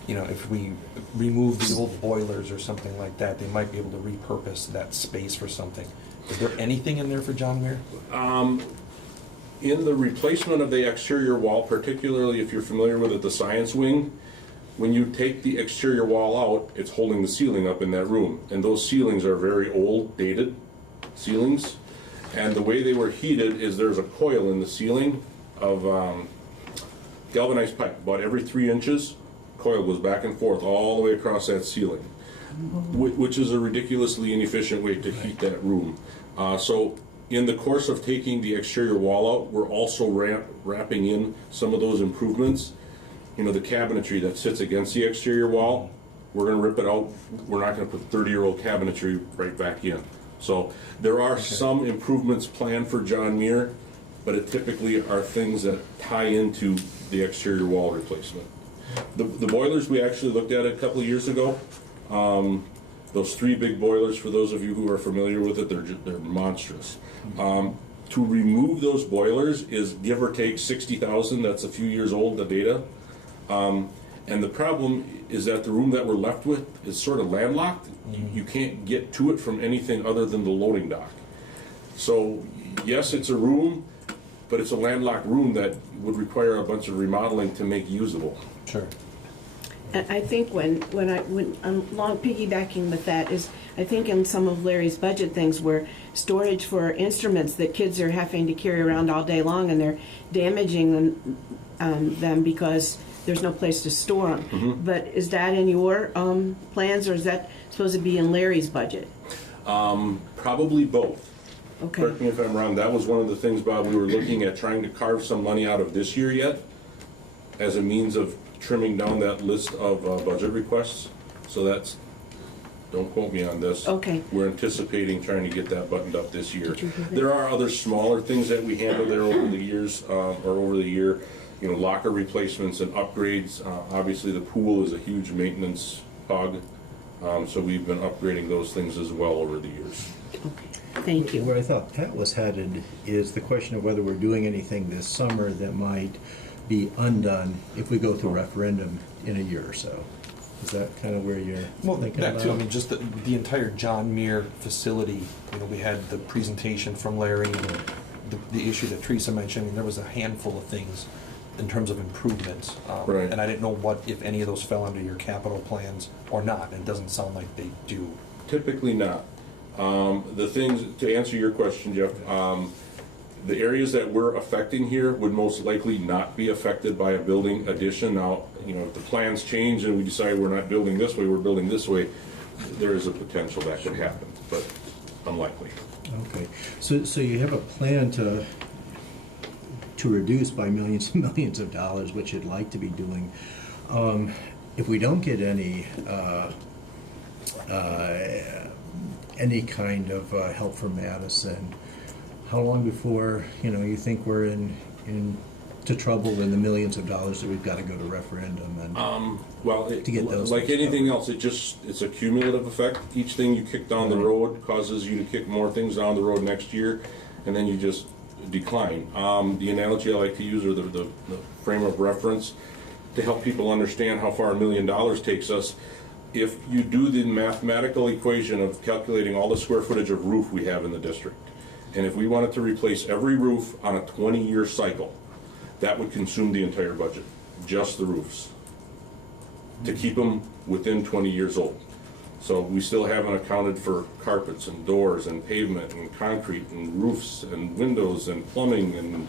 if we remove the old boilers or something like that, they might be able to repurpose that space for something. Is there anything in there for John Muir? In the replacement of the exterior wall, particularly if you're familiar with it, the science wing, when you take the exterior wall out, it's holding the ceiling up in that room. And those ceilings are very old, dated ceilings. And the way they were heated is there's a coil in the ceiling of galvanized pipe. About every 3 inches, coil goes back and forth all the way across that ceiling, which is a ridiculously inefficient way to heat that room. So in the course of taking the exterior wall out, we're also wrapping in some of those improvements. The cabinetry that sits against the exterior wall, we're going to rip it out. We're not going to put 30-year-old cabinetry right back in. So there are some improvements planned for John Muir, but it typically are things that tie into the exterior wall replacement. The boilers we actually looked at a couple of years ago. Those 3 big boilers, for those of you who are familiar with it, they're monstrous. To remove those boilers is give or take 60,000. That's a few years old, the data. And the problem is that the room that we're left with is sort of landlocked. You can't get to it from anything other than the loading dock. So yes, it's a room, but it's a landlocked room that would require a bunch of remodeling to make usable. Sure. And I think when I'm long piggybacking with that is, I think in some of Larry's budget things where storage for instruments that kids are having to carry around all day long and they're damaging them because there's no place to store them. Mm-hmm. But is that in your plans, or is that supposed to be in Larry's budget? Probably both. Okay. Correct me if I'm wrong. That was one of the things, Bob, we were looking at trying to carve some money out of this year yet as a means of trimming down that list of budget requests. So that's, don't quote me on this. Okay. We're anticipating trying to get that buttoned up this year. There are other smaller things that we handle there over the years, or over the year. Locker replacements and upgrades. Obviously, the pool is a huge maintenance hog, so we've been upgrading those things as well over the years. Okay. Thank you. Where I thought Pat was headed is the question of whether we're doing anything this summer that might be undone if we go through referendum in a year or so. Is that kind of where you're thinking That about? too. I mean, just the entire John Muir facility. We had the presentation from Larry, and the issue that Teresa mentioned. And there was a handful of things in terms of improvements, Right. And I didn't know what, if any of those fell under your capital plans or not. It doesn't sound like they do. Typically not. The things, to answer your question, Jeff, the areas that we're affecting here would most likely not be affected by a building addition. Now, if the plans change and we decide we're not building this way, we're building this way, there is a potential that could happen, but unlikely. Okay, so you have a plan to reduce by millions and millions of dollars, which you'd like to be doing. If we don't get any kind of help from Madison, how long before you think we're into trouble in the millions of dollars that we've got to go to referendum and Well, to get those like things anything covered? else, it's a cumulative effect. Each thing you kick down the road causes you to kick more things down the road next year, and then you just decline. The analogy I like to use, or the frame of reference, to help people understand how far $1 million takes us. If you do the mathematical equation of calculating all the square footage of roof we have in the district, and if we wanted to replace every roof on a 20-year cycle, that would consume the entire budget, just the roofs, to keep them within 20 years old. So we still haven't accounted for carpets and doors and pavement and concrete and roofs and windows and plumbing and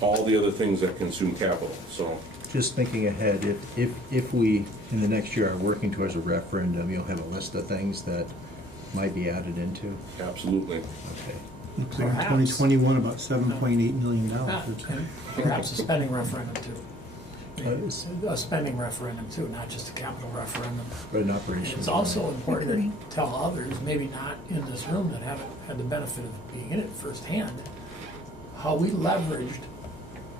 all the other things that consume capital. So just thinking ahead, if we in the next year are working towards a referendum, you'll have a list of things that might be added into. absolutely. Okay. Looks like in Perhaps. 2021, about $7.8 million. And perhaps a spending referendum too. Is A spending referendum too, not just a capital referendum. but an operation. It's also important to tell others, maybe not in this room that haven't had the benefit of being in it firsthand, how we leveraged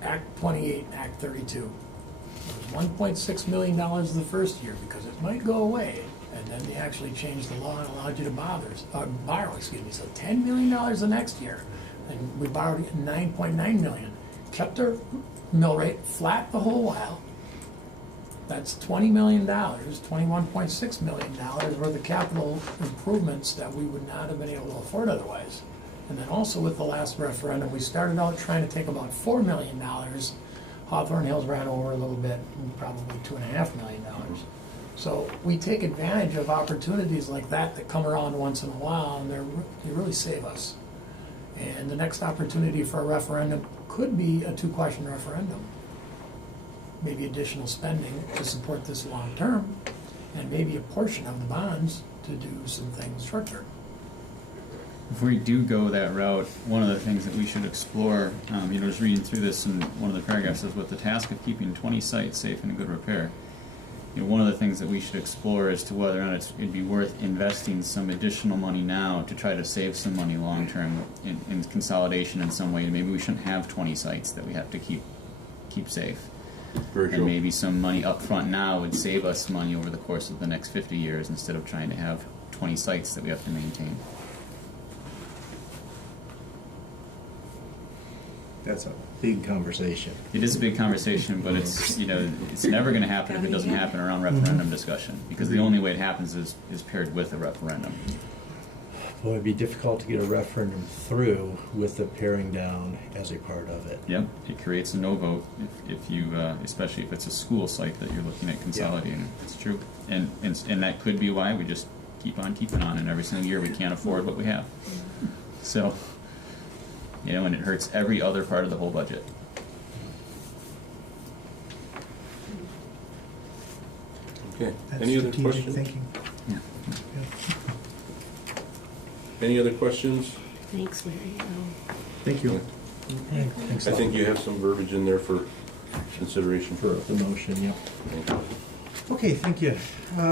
Act 28, Act 32. It was $1.6 million the first year because it might go away, and then they actually changed the law and allowed you to borrow. So $10 million the next year, and we borrowed $9.9 million. kept their mill rate flat the whole while. That's $20 million, $21.6 million worth of capital improvements that we would not have been able to afford otherwise. And then also with the last referendum, we started out trying to take about $4 million. Hawthorne Hills ran over a little bit, probably $2.5 million. So we take advantage of opportunities like that come around once in a while, and they really save us. And the next opportunity for a referendum could be a 2-question referendum. Maybe additional spending to support this long term, and maybe a portion of the bonds to do some things short term. If we do go that route, one of the things that we should explore, just reading through this, and one of the paragraphs says, with the task of keeping 20 sites safe and in good repair. One of the things that we should explore as to whether or not it'd be worth investing some additional money now to try to save some money long term in consolidation in some way. Maybe we shouldn't have 20 sites that we have to keep safe. Very and true. maybe some money up front now would save us money over the course of the next 50 years instead of trying to have 20 sites that we have to maintain. That's a big conversation. It is a big conversation, but it's it's never going to happen if it doesn't happen around referendum discussion, because the only way it happens is paired with a referendum. Well, it'd be difficult to get a referendum through with the paring down as a part of it. Yep, it creates a no vote if you, especially if it's a school site that you're looking at consolidating. It's true, and that could be why we just keep on keeping on, and every single year we can't afford what we have. So, and it hurts every other part of the whole budget. Okay, That's any other strategic questions? thinking. Yeah. Any other questions? Thanks, Larry. Thank you. Thanks I think you have some verbiage in there for consideration. for the motion, yeah. Thank you. Okay, thank you.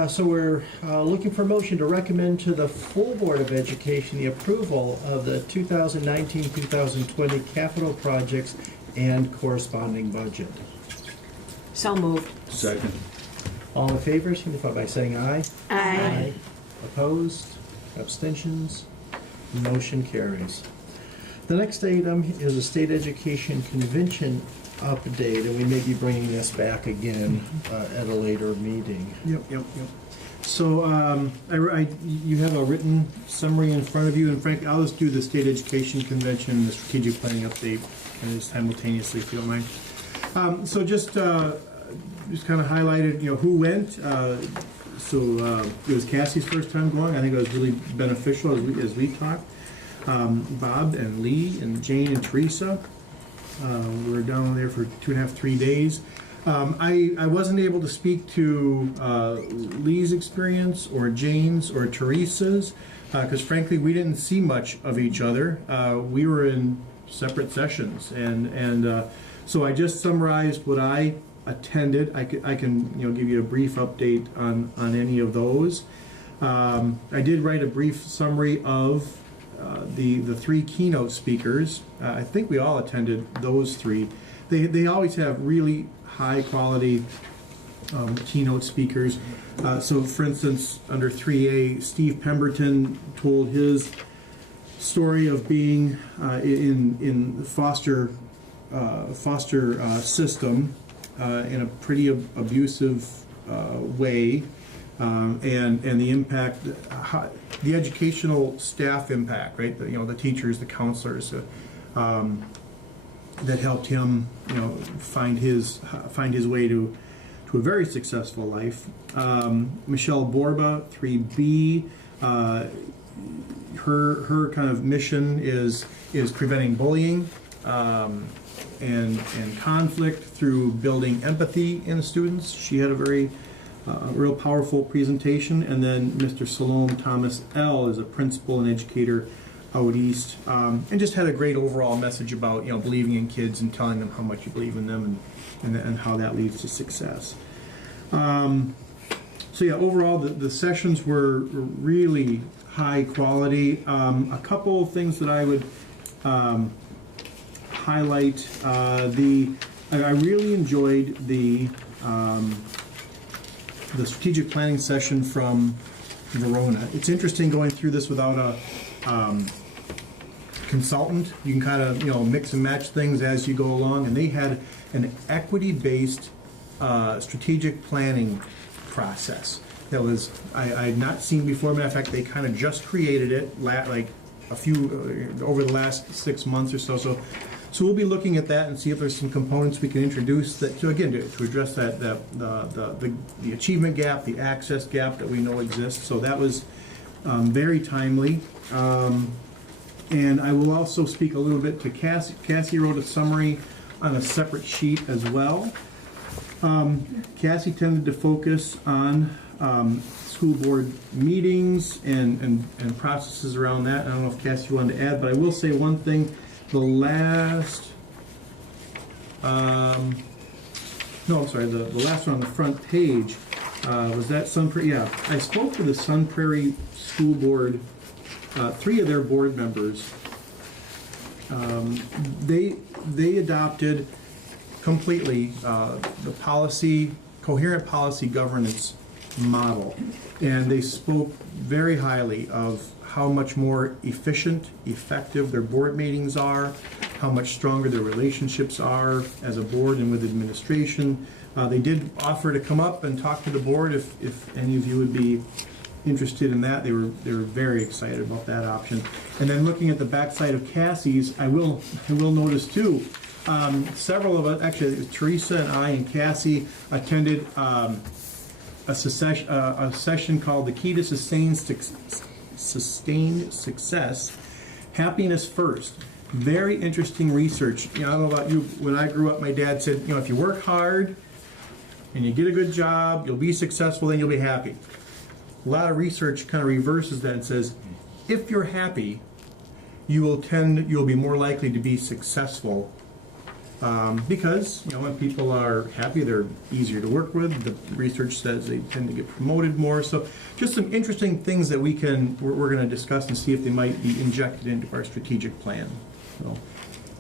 So we're looking for a motion to recommend to the full Board of Education the approval of the 2019-2020 capital projects and corresponding budget. So moved. Second. All in favor, signify by saying aye. Aye. Opposed? Abstentions? Motion carries. The next item is a state education convention update, and we may be bringing this back again at a later meeting. Yep. So you have a written summary in front of you, and Frank, I'll just do the state education convention and the strategic planning update kind of simultaneously, if you don't mind. So just kind of highlighted, who went. It was Cassie's first time going. I think it was really beneficial as we talked. Bob and Lee and Jane and Teresa. We were down there for 2.5, 3 days. I wasn't able to speak to Lee's experience or Jane's or Teresa's because frankly we didn't see much of each other. We were in separate sessions, and so I just summarized what I attended. I can give you a brief update on any of those. I did write a brief summary of the 3 keynote speakers. I think we all attended those 3. They always have really high quality keynote speakers. So for instance, under 3A, Steve Pemberton told his story of being in the foster system in a pretty abusive way, and the impact, the educational staff impact, right? The teachers, the counselors that helped him, find his way to a very successful life. Michelle Borba, 3B, her kind of mission is preventing bullying and conflict through building empathy in students. She had a very real powerful presentation. And then Mr. Salome Thomas L. is a principal and educator out east, and just had a great overall message about believing in kids and telling them how much you believe in them and how that leads to success. So yeah, overall the sessions were really high quality. A couple of things that I would highlight. I really enjoyed the strategic planning session from Verona. It's interesting going through this without a consultant. You can kind of, mix and match things as you go along. And they had an equity-based strategic planning process that was I had not seen before. Matter of fact, they kind of just created it like a few over the last 6 months or so. So we'll be looking at that and see if there's some components we can introduce that to address the achievement gap, the access gap that we know exists. So that was very timely. And I will also speak a little bit to Cassie. Cassie wrote a summary on a separate sheet as well. Cassie tended to focus on school board meetings and processes around that. I don't know if Cassie wanted to add, but I will say one thing. The last, the last one on the front page was that Sun Prairie. Yeah, I spoke to the Sun Prairie School Board. 3 of their board members. They adopted completely the coherent policy governance model, and they spoke very highly of how much more efficient, effective their board meetings are, how much stronger their relationships are as a board and with administration. They did offer to come up and talk to the board if any of you would be interested in that. They were very excited about that option. And then looking at the backside of Cassie's, I will notice too, several of us, actually Teresa and I and Cassie attended a session called The Key to Sustained Success, Happiness First. Very interesting research. I don't know about you, when I grew up, my dad said, if you work hard and you get a good job, you'll be successful, then you'll be happy. A lot of research kind of reverses that and says, if you're happy, you'll be more likely to be successful because when people are happy, they're easier to work with. The research says they tend to get promoted more. So just some interesting things that we're going to discuss and see if they might be injected into our strategic plan. So,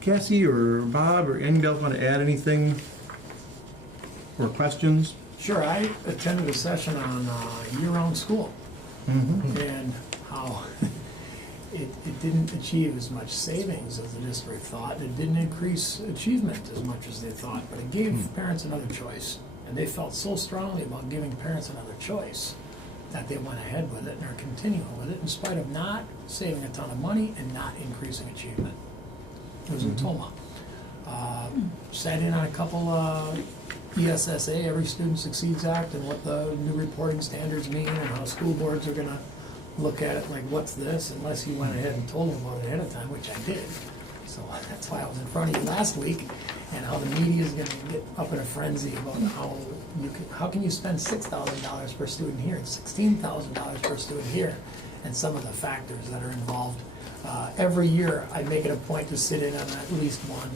Cassie or Bob or anybody else want to add anything or questions? Sure, I attended a session on year-round school and how it didn't achieve as much savings as the district thought. It didn't increase achievement as much as they thought, but it gave parents another choice. And they felt so strongly about giving parents another choice that they went ahead with it and are continuing with it in spite of not saving a ton of money and not increasing achievement. It was in Toma. Sat in on a couple ESSA, Every Student Succeeds Act, and what the new reporting standards mean and how school boards are going to look at it like, what's this, unless you went ahead and told them about it ahead of time, which I did. So that's why I was in front of you last week, and how the media is going to get up in a frenzy about how can you spend $6,000 per student here and $16,000 per student here, and some of the factors that are involved. Every year, I make it a point to sit in on at least one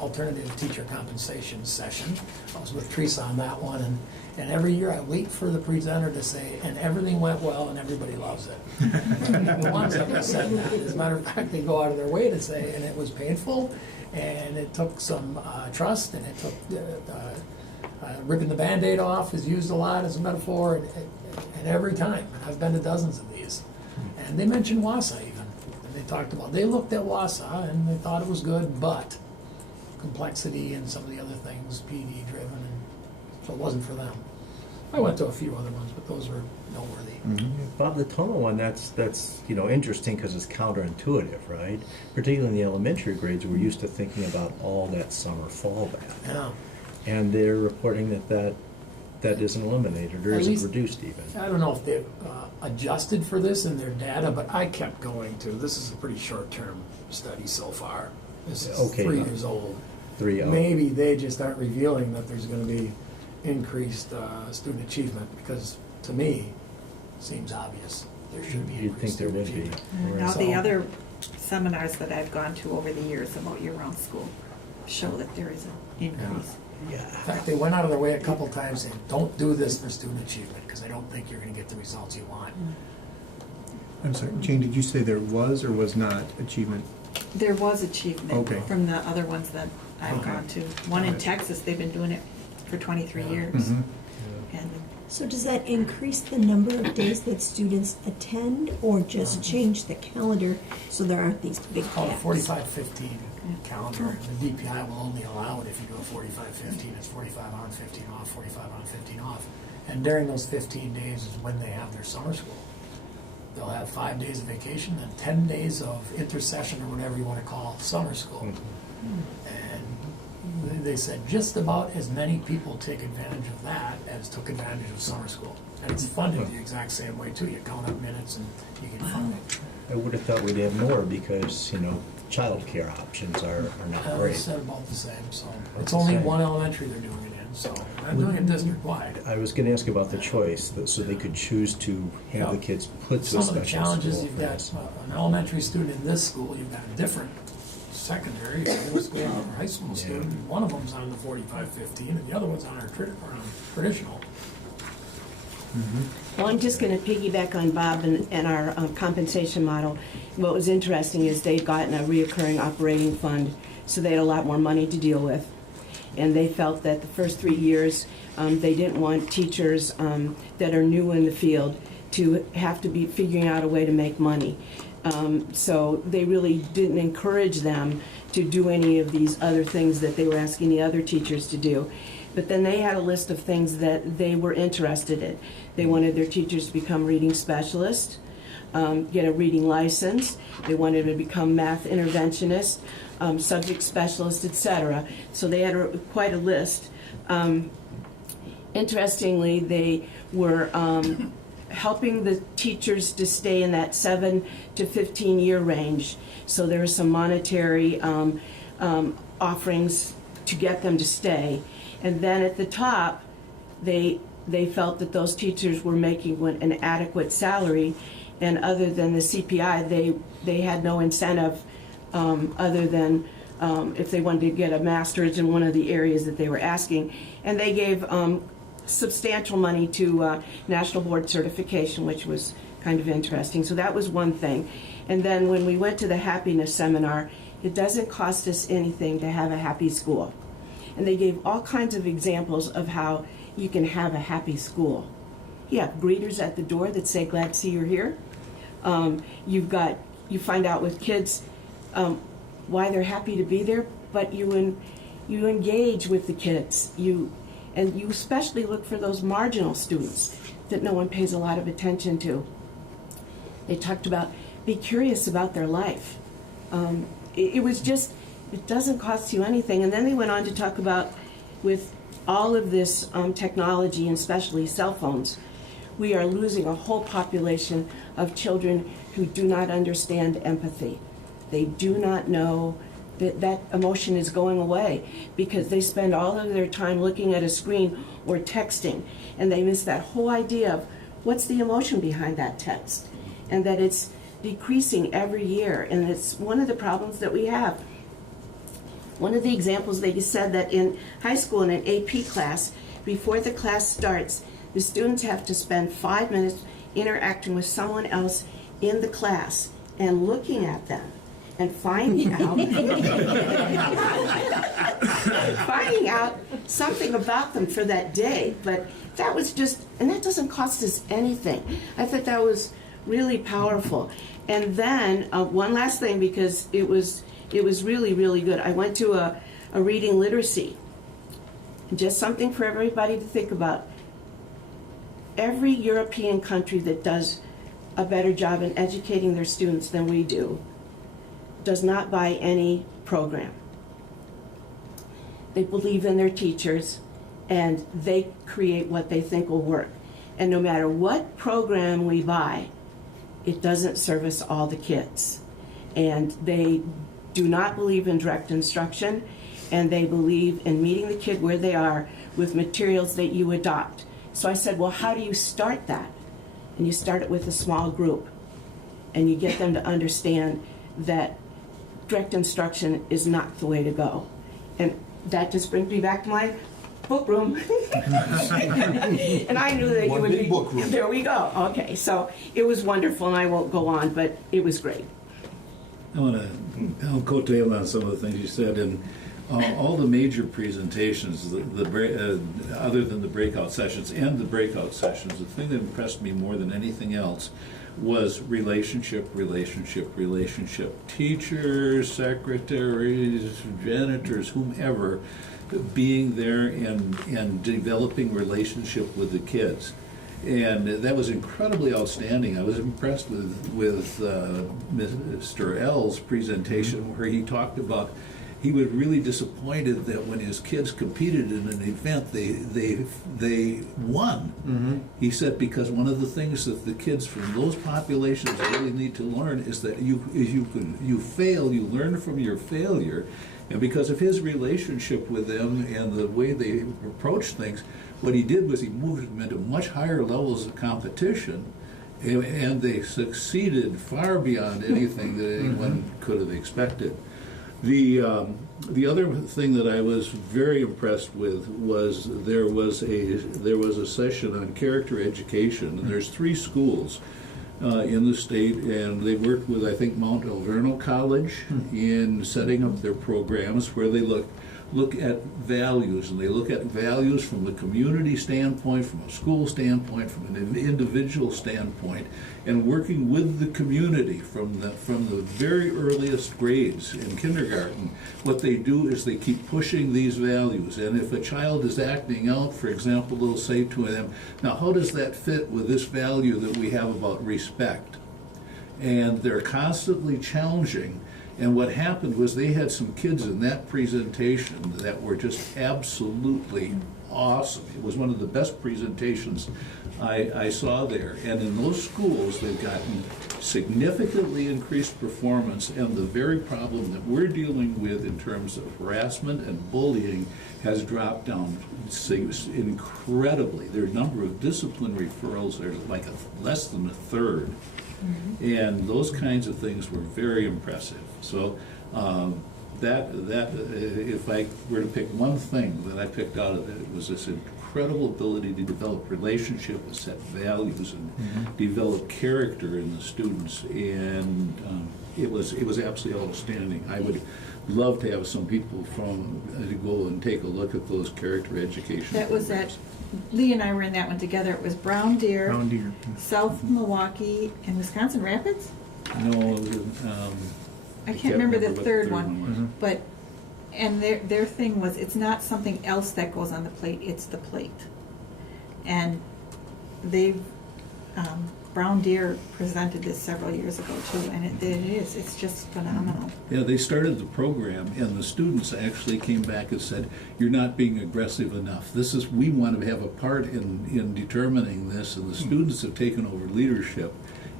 alternative teacher compensation session. I was with Teresa on that one, and every year I wait for the presenter to say, and everything went well and everybody loves it. The ones that have said that, as a matter of fact, they go out of their way to say, and it was painful, and it took some trust, and it took ripping the Band-Aid off is used a lot as a metaphor, and every time, and I've been to dozens of these. And they mentioned Wausau even. And they talked about, they looked at Wausau and they thought it was good, but complexity and some of the other things, PD driven, and so it wasn't for them. I went to a few other ones, but those were noteworthy. Bob, the Toma one, that's interesting because it's counterintuitive, right? Particularly in the elementary grades, we're used to thinking about all that summer fallback. Yeah. And they're reporting that isn't eliminated or isn't reduced even. I don't know if they've adjusted for this in their data, but I kept going to, this is a pretty short-term study so far. This is 3 years old. 3 years. Maybe they just aren't revealing that there's going to be increased student achievement, because to me, it seems obvious there should be You'd think there would be. Now, the other seminars that I've gone to over the years about year-round school show that there is an increase. Yeah. In fact, they went out of their way a couple times saying, don't do this for student achievement, because I don't think you're going to get the results you want. I'm sorry, Jane, did you say there was or was not achievement? There was achievement Okay. from the other ones that I've Okay. gone to. One in Texas, they've been doing it for 23 years. Mhm. And So does that increase the number of days that students attend, or just change the calendar so there aren't these big It's called a gaps? 45-15 calendar. The DPI will only allow it if you do a 45-15. It's 45 on, 15 off, 45 on, 15 off. And during those 15 days is when they have their summer school. They'll have 5 days of vacation and 10 days of intercession, or whatever you want to call summer school. And they said just about as many people take advantage of that as took advantage of summer school. And it's funded the exact same way too. You count up minutes and you can fund it. I would have thought we'd have more because, childcare options are not They great. said about the same, so it's the only same. one elementary they're doing it in, so they're doing it district-wide. I was going to ask about the choice, so they could choose to have the kids put to a Some of the special challenges, school. you've got an elementary student in this school, you've got a different secondary, middle school, or high school student. One of them's on the 45-15, and the other one's on our traditional. Well, I'm just going to piggyback on Bob and our compensation model. What was interesting is they'd gotten a reoccurring operating fund, so they had a lot more money to deal with. And they felt that the first 3 years, they didn't want teachers that are new in the field to have to be figuring out a way to make money. So they really didn't encourage them to do any of these other things that they were asking the other teachers to do. But then they had a list of things that they were interested in. They wanted their teachers to become reading specialists, get a reading license. They wanted to become math interventionists, subject specialists, etc. So they had quite a list. Interestingly, they were helping the teachers to stay in that 7 to 15 year range. So there are some monetary offerings to get them to stay. And then at the top, they felt that those teachers were making an adequate salary, and other than the CPI, they had no incentive other than if they wanted to get a master's in one of the areas that they were asking. And they gave substantial money to National Board Certification, which was kind of interesting. So that was one thing. And then when we went to the happiness seminar, it doesn't cost us anything to have a happy school. And they gave all kinds of examples of how you can have a happy school. You have greeters at the door that say, "Glad to see you're here." You find out with kids why they're happy to be there, but you engage with the kids. You especially look for those marginal students that no one pays a lot of attention to. They talked about be curious about their life. It doesn't cost you anything. And then they went on to talk about, with all of this technology, and especially cell phones, we are losing a whole population of children who do not understand empathy. They do not know that emotion is going away because they spend all of their time looking at a screen or texting, and they miss that whole idea of what's the emotion behind that text, and that it's decreasing every year, and it's one of the problems that we have. One of the examples, they said that in high school in an AP class, before the class starts, the students have to spend 5 minutes interacting with someone else in the class and looking at them and finding out something about them for that day. But that was and that doesn't cost us anything. I thought that was really powerful. And then one last thing, because it was really, really good. I went to a reading literacy. Just something for everybody to think about. Every European country that does a better job in educating their students than we do does not buy any program. They believe in their teachers, and they create what they think will work. And no matter what program we buy, it doesn't service all the kids. And they do not believe in direct instruction, and they believe in meeting the kid where they are with materials that you adopt. So I said, well, how do you start that? And you start it with a small group, and you get them to understand that direct instruction is not the way to go. And that just brings me back to my book room. And I knew that you would be. Book room. There we go. Okay, so it was wonderful, and I won't go on, but it was great. I'll coattail on some of the things you said, and All the major presentations, other than the breakout sessions and the breakout sessions, the thing that impressed me more than anything else was relationship. Teachers, secretaries, janitors, whomever, being there and developing relationship with the kids. And that was incredibly outstanding. I was impressed with Mr. L's presentation, where he talked about he was really disappointed that when his kids competed in an event, they won. Mm-hmm. He said because one of the things that the kids from those populations really need to learn is that you fail, you learn from your failure. And because of his relationship with them and the way they approach things, what he did was he moved them into much higher levels of competition, and they succeeded far beyond anything that anyone could have expected. The other thing that I was very impressed with was there was a session on character education, and there's 3 schools in the state, and they worked with, I think, Mount Alverno College in setting up their programs where they look at values, and they look at values from the community standpoint, from a school standpoint, from an individual standpoint, and working with the community from the very earliest grades in kindergarten. What they do is they keep pushing these values, and if a child is acting out, for example, they'll say to them, now how does that fit with this value that we have about respect? And they're constantly challenging. And what happened was they had some kids in that presentation that were just absolutely awesome. It was one of the best presentations I saw there. And in those schools, they've gotten significantly increased performance, and the very problem that we're dealing with in terms of harassment and bullying has dropped down incredibly. Their number of discipline referrals are like less than a third. And those kinds of things were very impressive. So that if I were to pick one thing that I picked out of it was this incredible ability to develop relationships, set values, and develop character in the students. And it was absolutely outstanding. I would love to have some people from to go and take a look at those character education. That was at, Lee and I were in that one together. It was Brown Deer, South Milwaukee, and Wisconsin Rapids? No, it was, I can't remember the what third one. was. But, and their thing was, it's not something else that goes on the plate, it's the plate. And they've, Brown Deer presented this several years ago too, and it's just phenomenal. Yeah, they started the program, and the students actually came back and said, "You're not being aggressive enough. We want to have a part in determining this." And the students have taken over leadership,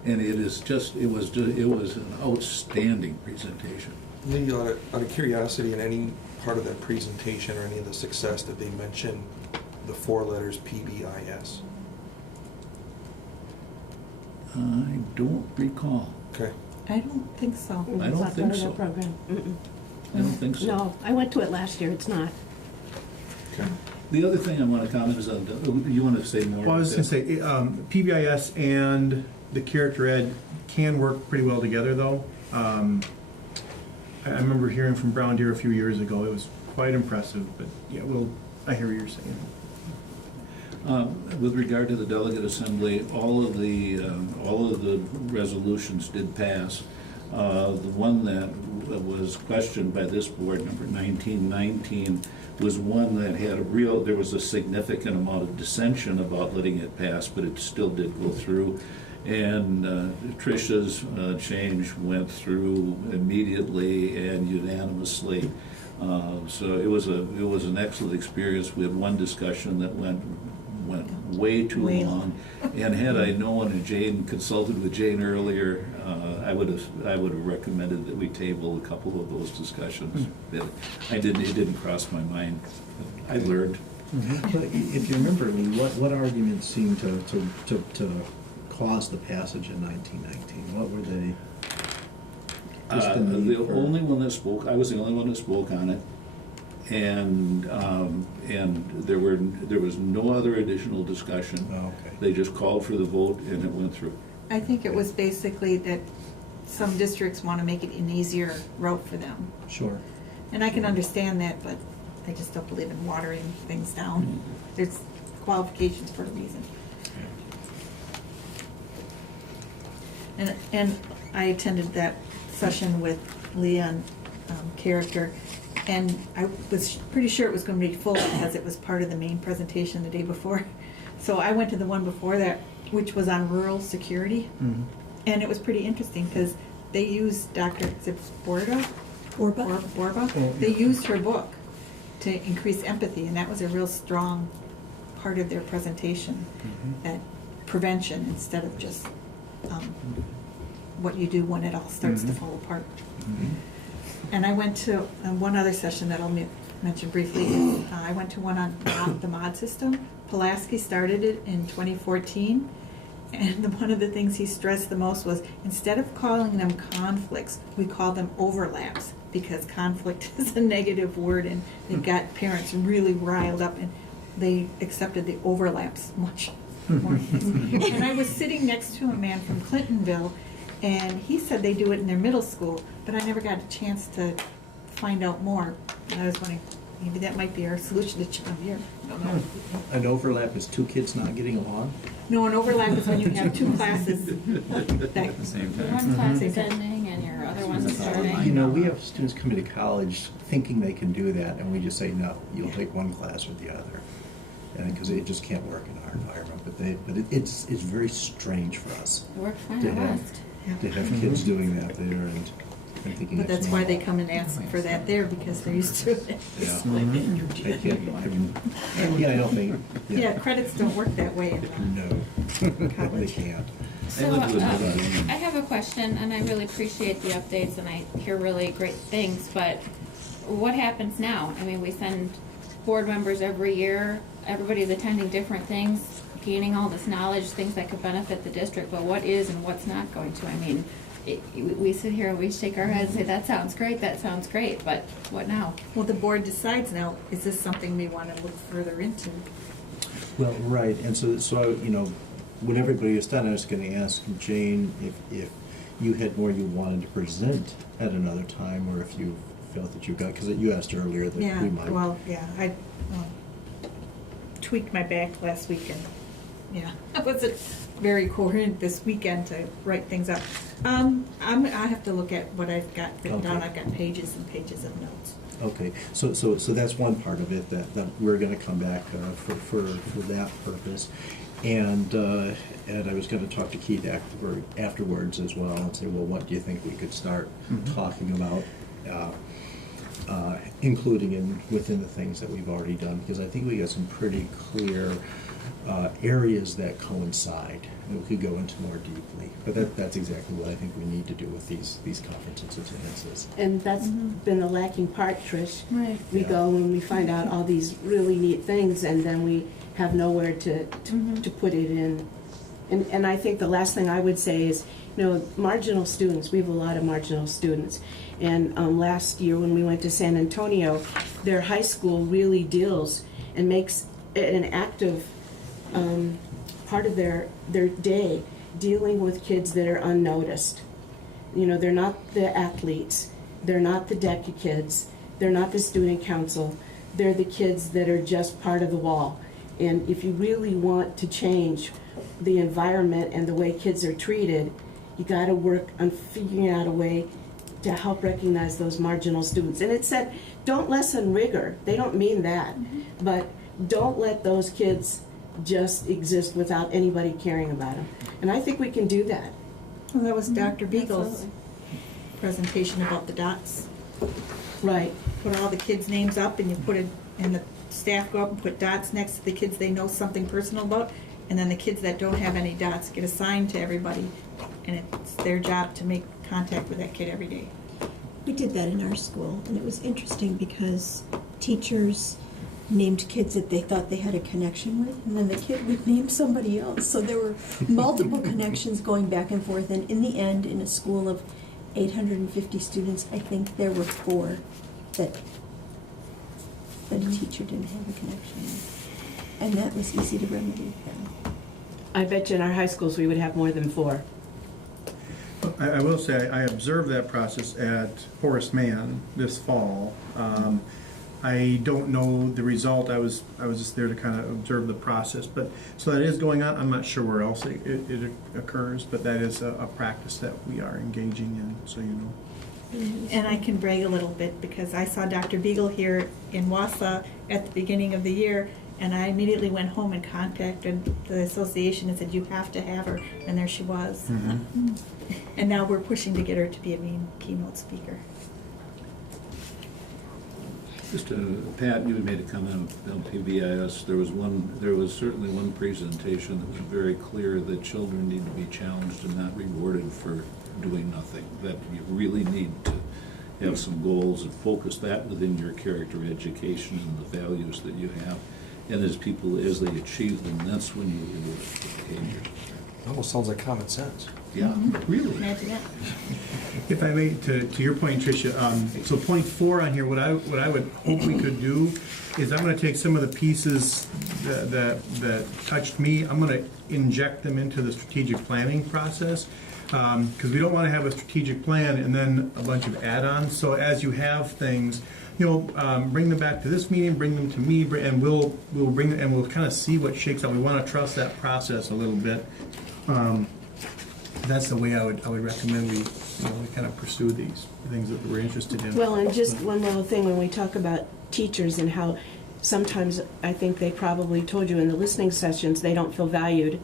and it was an outstanding presentation. Maybe out of curiosity, in any part of that presentation or any of the success, did they mention the 4 letters PBIS? I don't recall. Okay. I don't think so. I don't think so. Program. I don't think so. No, I went to it last year. It's not. Okay. The other thing I want to comment is on, you want to say more? Well, I was going to say, PBIS and the character ed can work pretty well together, though. I remember hearing from Brown Deer a few years ago. It was quite impressive, but yeah, I hear what you're saying. With regard to the delegate assembly, all of the resolutions did pass. The one that was questioned by this board, number 1919, was one that had there was a significant amount of dissension about letting it pass, but it still did go through. And Tricia's change went through immediately and unanimously. So it was an excellent experience. We had one discussion that went way too long, and had I known and Jane consulted with Jane earlier, I would have recommended that we table a couple of those discussions. It didn't cross my mind. I learned. But if you remember, Lee, what arguments seemed to cause the passage in 1919? What were they? The only one that spoke, I was the only one that spoke on it, and there was no other additional discussion. Oh, okay. They just called for the vote, and it went through. I think it was basically that some districts want to make it an easier route for them. Sure. And I can understand that, but I just don't believe in watering things down. There's qualifications for a reason. And I attended that session with Leah on character, and I was pretty sure it was going to be full because it was part of the main presentation the day before. So I went to the one before that, which was on rural security, and it was pretty interesting because they used Dr. Borba. They used her book to increase empathy, and that was a real strong part of their presentation, that prevention instead of just what you do when it all starts to fall apart. And I went to one other session that I'll mention briefly. I went to one on the mod system. Pulaski started it in 2014, and one of the things he stressed the most was instead of calling them conflicts, we call them overlaps, because conflict is a negative word, and it got parents really riled up, and they accepted the overlaps much more. And I was sitting next to a man from Clintonville, and he said they do it in their middle school, but I never got a chance to find out more. And I was wondering, maybe that might be our solution to John Muir. I don't know. An overlap is two kids not getting along? No, an overlap is when you have two classes that At the same time. One class is ending and your other one's starting. You know, we have students coming to college thinking they can do that, and we just say, no, you'll take one class or the other. And because it just can't work in our environment. But it's very strange for us It worked fine to at have, West. to have kids doing that there and thinking But that's it's why they normal. come and ask for that there, because they're used to it. Yeah. I can't, I mean, yeah, I don't think, Yeah, credits don't work that way. No, they College. can't. So, I have a question, and I really appreciate the updates, and I hear really great things, but what happens now? I mean, we send board members every year, everybody's attending different things, gaining all this knowledge, things that could benefit the district, but what is and what's not going to? I mean, we sit here and we shake our heads and say, that sounds great, but what now? Well, the board decides now, is this something we want to look further into? Well, right, and so, you know, when everybody is done, I was gonna ask Jane if you had more you wanted to present at another time, or if you felt that you got, because you asked earlier that Yeah, we might. well, yeah, I tweaked my back last week, and, yeah, I wasn't very coherent this weekend to write things up. I have to look at what I've got written down. Okay. I've got pages and pages of notes. Okay, so that's one part of it, that we're gonna come back for that purpose. And I was gonna talk to Keith afterwards as well, and say, well, what do you think we could start talking about, including within the things that we've already done, because I think we got some pretty clear areas that coincide, and we could go into more deeply. But that's exactly what I think we need to do with these conferences and attendances. And that's been the lacking part, Trish. Right. We Yeah. go and we find out all these really neat things, and then we have nowhere to put it in. And I think the last thing I would say is, you know, marginal students, we have a lot of marginal students. And last year when we went to San Antonio, their high school really deals and makes it an active part of their day, dealing with kids that are unnoticed. You know, they're not the athletes, they're not the DECA kids, they're not the student council, they're the kids that are just part of the wall. And if you really want to change the environment and the way kids are treated, you gotta work on figuring out a way to help recognize those marginal students. And it said, don't lessen rigor, they don't mean that, but don't let those kids just exist without anybody caring about them. And I think we can do that. Well, that was Dr. Beagle's Absolutely. presentation about the dots. Right. Put all the kids' names up, and you put it, and the staff go up and put dots next to the kids they know something personal about, and then the kids that don't have any dots get assigned to everybody, and it's their job to make contact with that kid every day. We did that in our school, and it was interesting because teachers named kids that they thought they had a connection with, and then the kid would name somebody else. So there were multiple connections going back and forth, and in the end, in a school of 850 students, I think there were 4 that a teacher didn't have a connection with. And that was easy to remedy then. I bet you in our high schools we would have more than 4. I will say, I observed that process at Horace Mann this fall. I don't know the result. I was just there to kind of observe the process. But so that is going on. I'm not sure where else it occurs, but that is a practice that we are engaging in. So you know. And I can brag a little bit because I saw Dr. Beagle here in Wausau at the beginning of the year, and I immediately went home and contacted the association and said, you have to have her, and there she was. Mm-hmm. And now we're pushing to get her to be a main keynote speaker. Just, Pat, you made a comment on PBIS. There was certainly one presentation that was very clear that children need to be challenged and not rewarded for doing nothing. That you really need to have some goals and focus that within your character education and the values that you have. And as they achieve them, that's when you reward the behavior. It almost sounds like common sense. Yeah, really. Imagine that. If I may, to your point, Tricia, so point 4 on here, what I would hope we could do is I'm going to take some of the pieces that touched me, I'm going to inject them into the strategic planning process, because we don't want to have a strategic plan and then a bunch of add-ons. So as you have things, bring them back to this meeting, bring them to me, and we'll bring them, and we'll kind of see what shakes out. We want to trust that process a little bit. That's the way I would recommend we kind of pursue these things that we're interested in. Well, and just one little thing, when we talk about teachers and how sometimes I think they probably told you in the listening sessions they don't feel valued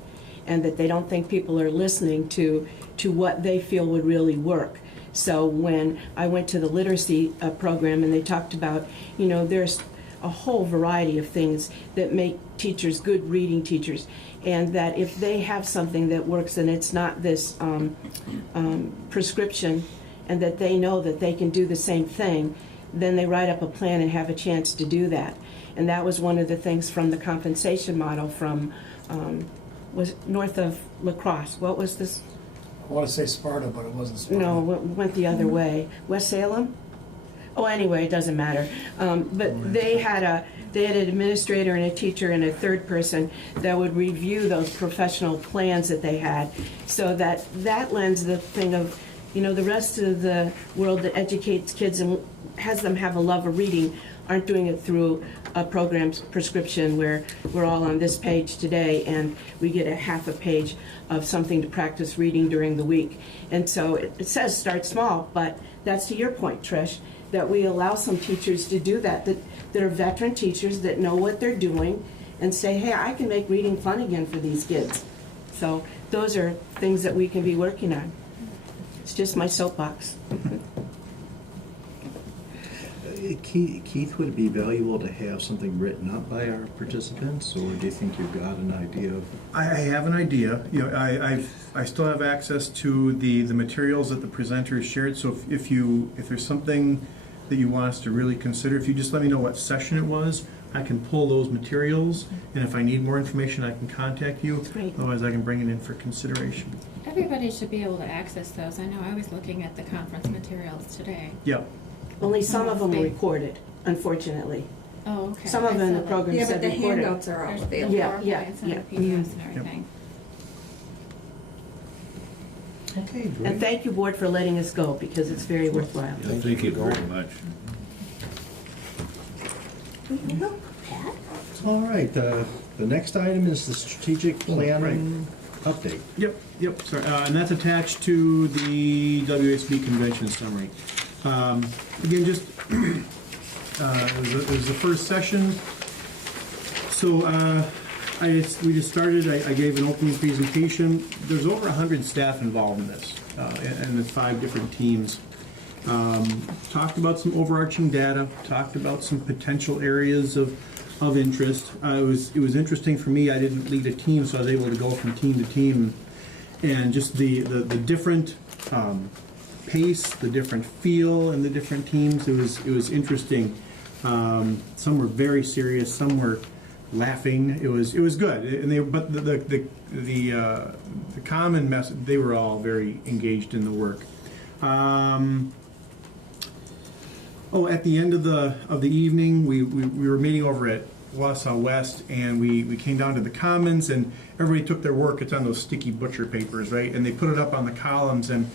and that they don't think people are listening to what they feel would really work. So when I went to the literacy program and they talked about, there's a whole variety of things that make teachers good reading teachers, and that if they have something that works and it's not this prescription, and that they know that they can do the same thing, then they write up a plan and have a chance to do that. And that was one of the things from the compensation model from was north of La Crosse. What was this? I want to say Sparta, but it wasn't Sparta. No, it went the other way. West Salem? Oh, anyway, it doesn't matter. But they had an administrator and a teacher and a third person that would review those professional plans that they had, so that lends the thing of, the rest of the world that educates kids and has them have a love of reading aren't doing it through a program's prescription where we're all on this page today and we get a half a page of something to practice reading during the week. And so it says start small, but that's to your point, Trish, that we allow some teachers to do that are veteran teachers that know what they're doing and say, hey, I can make reading fun again for these kids. So those are things that we can be working on. It's just my soapbox. Keith, would it be valuable to have something written up by our participants, or do you think you've got an idea of? I have an idea. I still have access to the materials that the presenters shared. So if there's something that you want us to really consider, if you just let me know what session it was, I can pull those materials, and if I need more information, I can contact you. Great. Otherwise, I can bring it in for consideration. Everybody should be able to access those. I know I was looking at the conference materials today. Yeah. Only some of them are recorded, unfortunately. Oh, okay. Some of them in the program Yeah, said but the recorded. handouts are all There's available. Yeah, and PDFs and everything. Okay, And great. thank you, board, for letting us go, because it's very worthwhile. Thank you very much. All right, the next item is the strategic planning update. Yep, sorry. And that's attached to the WSB convention summary. Again, just, it was the first session. So we just started, I gave an opening presentation. There's over 100 staff involved in this, and the 5 different teams. Talked about some overarching data, talked about some potential areas of interest. It was interesting for me. I didn't lead a team, so I was able to go from team to team, and just the different pace, the different feel in the different teams. It was interesting. Some were very serious, some were laughing. It was good, and but the common message, they were all very engaged in the work. At the end of the evening, we were meeting over at Wausau West, and we came down to the Commons, and everybody took their work. It's on those sticky butcher papers, right? And they put it up on the columns, and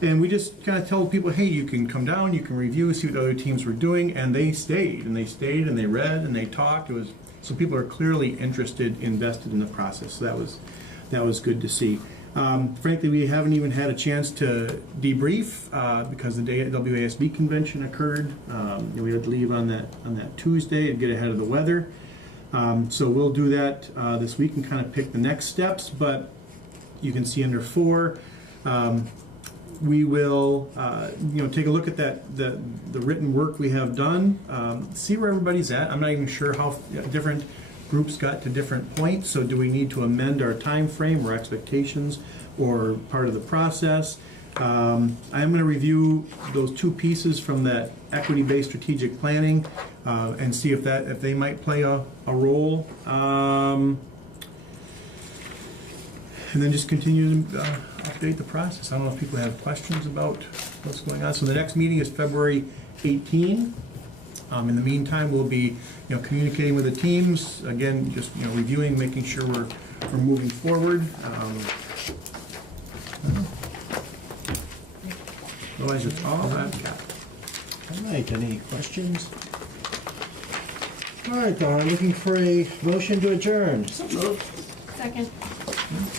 And we just kind of told people, hey, you can come down, you can review, see what other teams were doing, and they stayed, and they read, and they talked. It was, so people are clearly interested, invested in the process. So that was good to see. Frankly, we haven't even had a chance to debrief because the day WASB convention occurred. We had to leave on that Tuesday and get ahead of the weather. So we'll do that this week and kind of pick the next steps. But you can see under 4, we will take a look at the written work we have done, see where everybody's at. I'm not even sure how different groups got to different points, so do we need to amend our time frame or expectations or part of the process? I am going to review those 2 pieces from that equity-based strategic planning and see if they might play a role, and then just continue to update the process. I don't know if people have questions about what's going on. So the next meeting is February 18. In the meantime, we'll be, communicating with the teams again, just reviewing, making sure we're moving forward. Otherwise, it's all I've got. All right, any questions? All right, Don, I'm looking for a motion to adjourn. Second.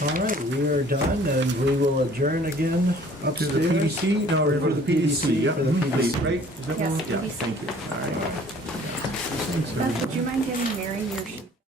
All right, we are done, and we will adjourn again To upstairs. the PDC? No, we're For the PDC, Yep, for the PDC. right? Is that Yes, one? Yeah, PDC. thank you. All right. Beth, would you mind getting Mary your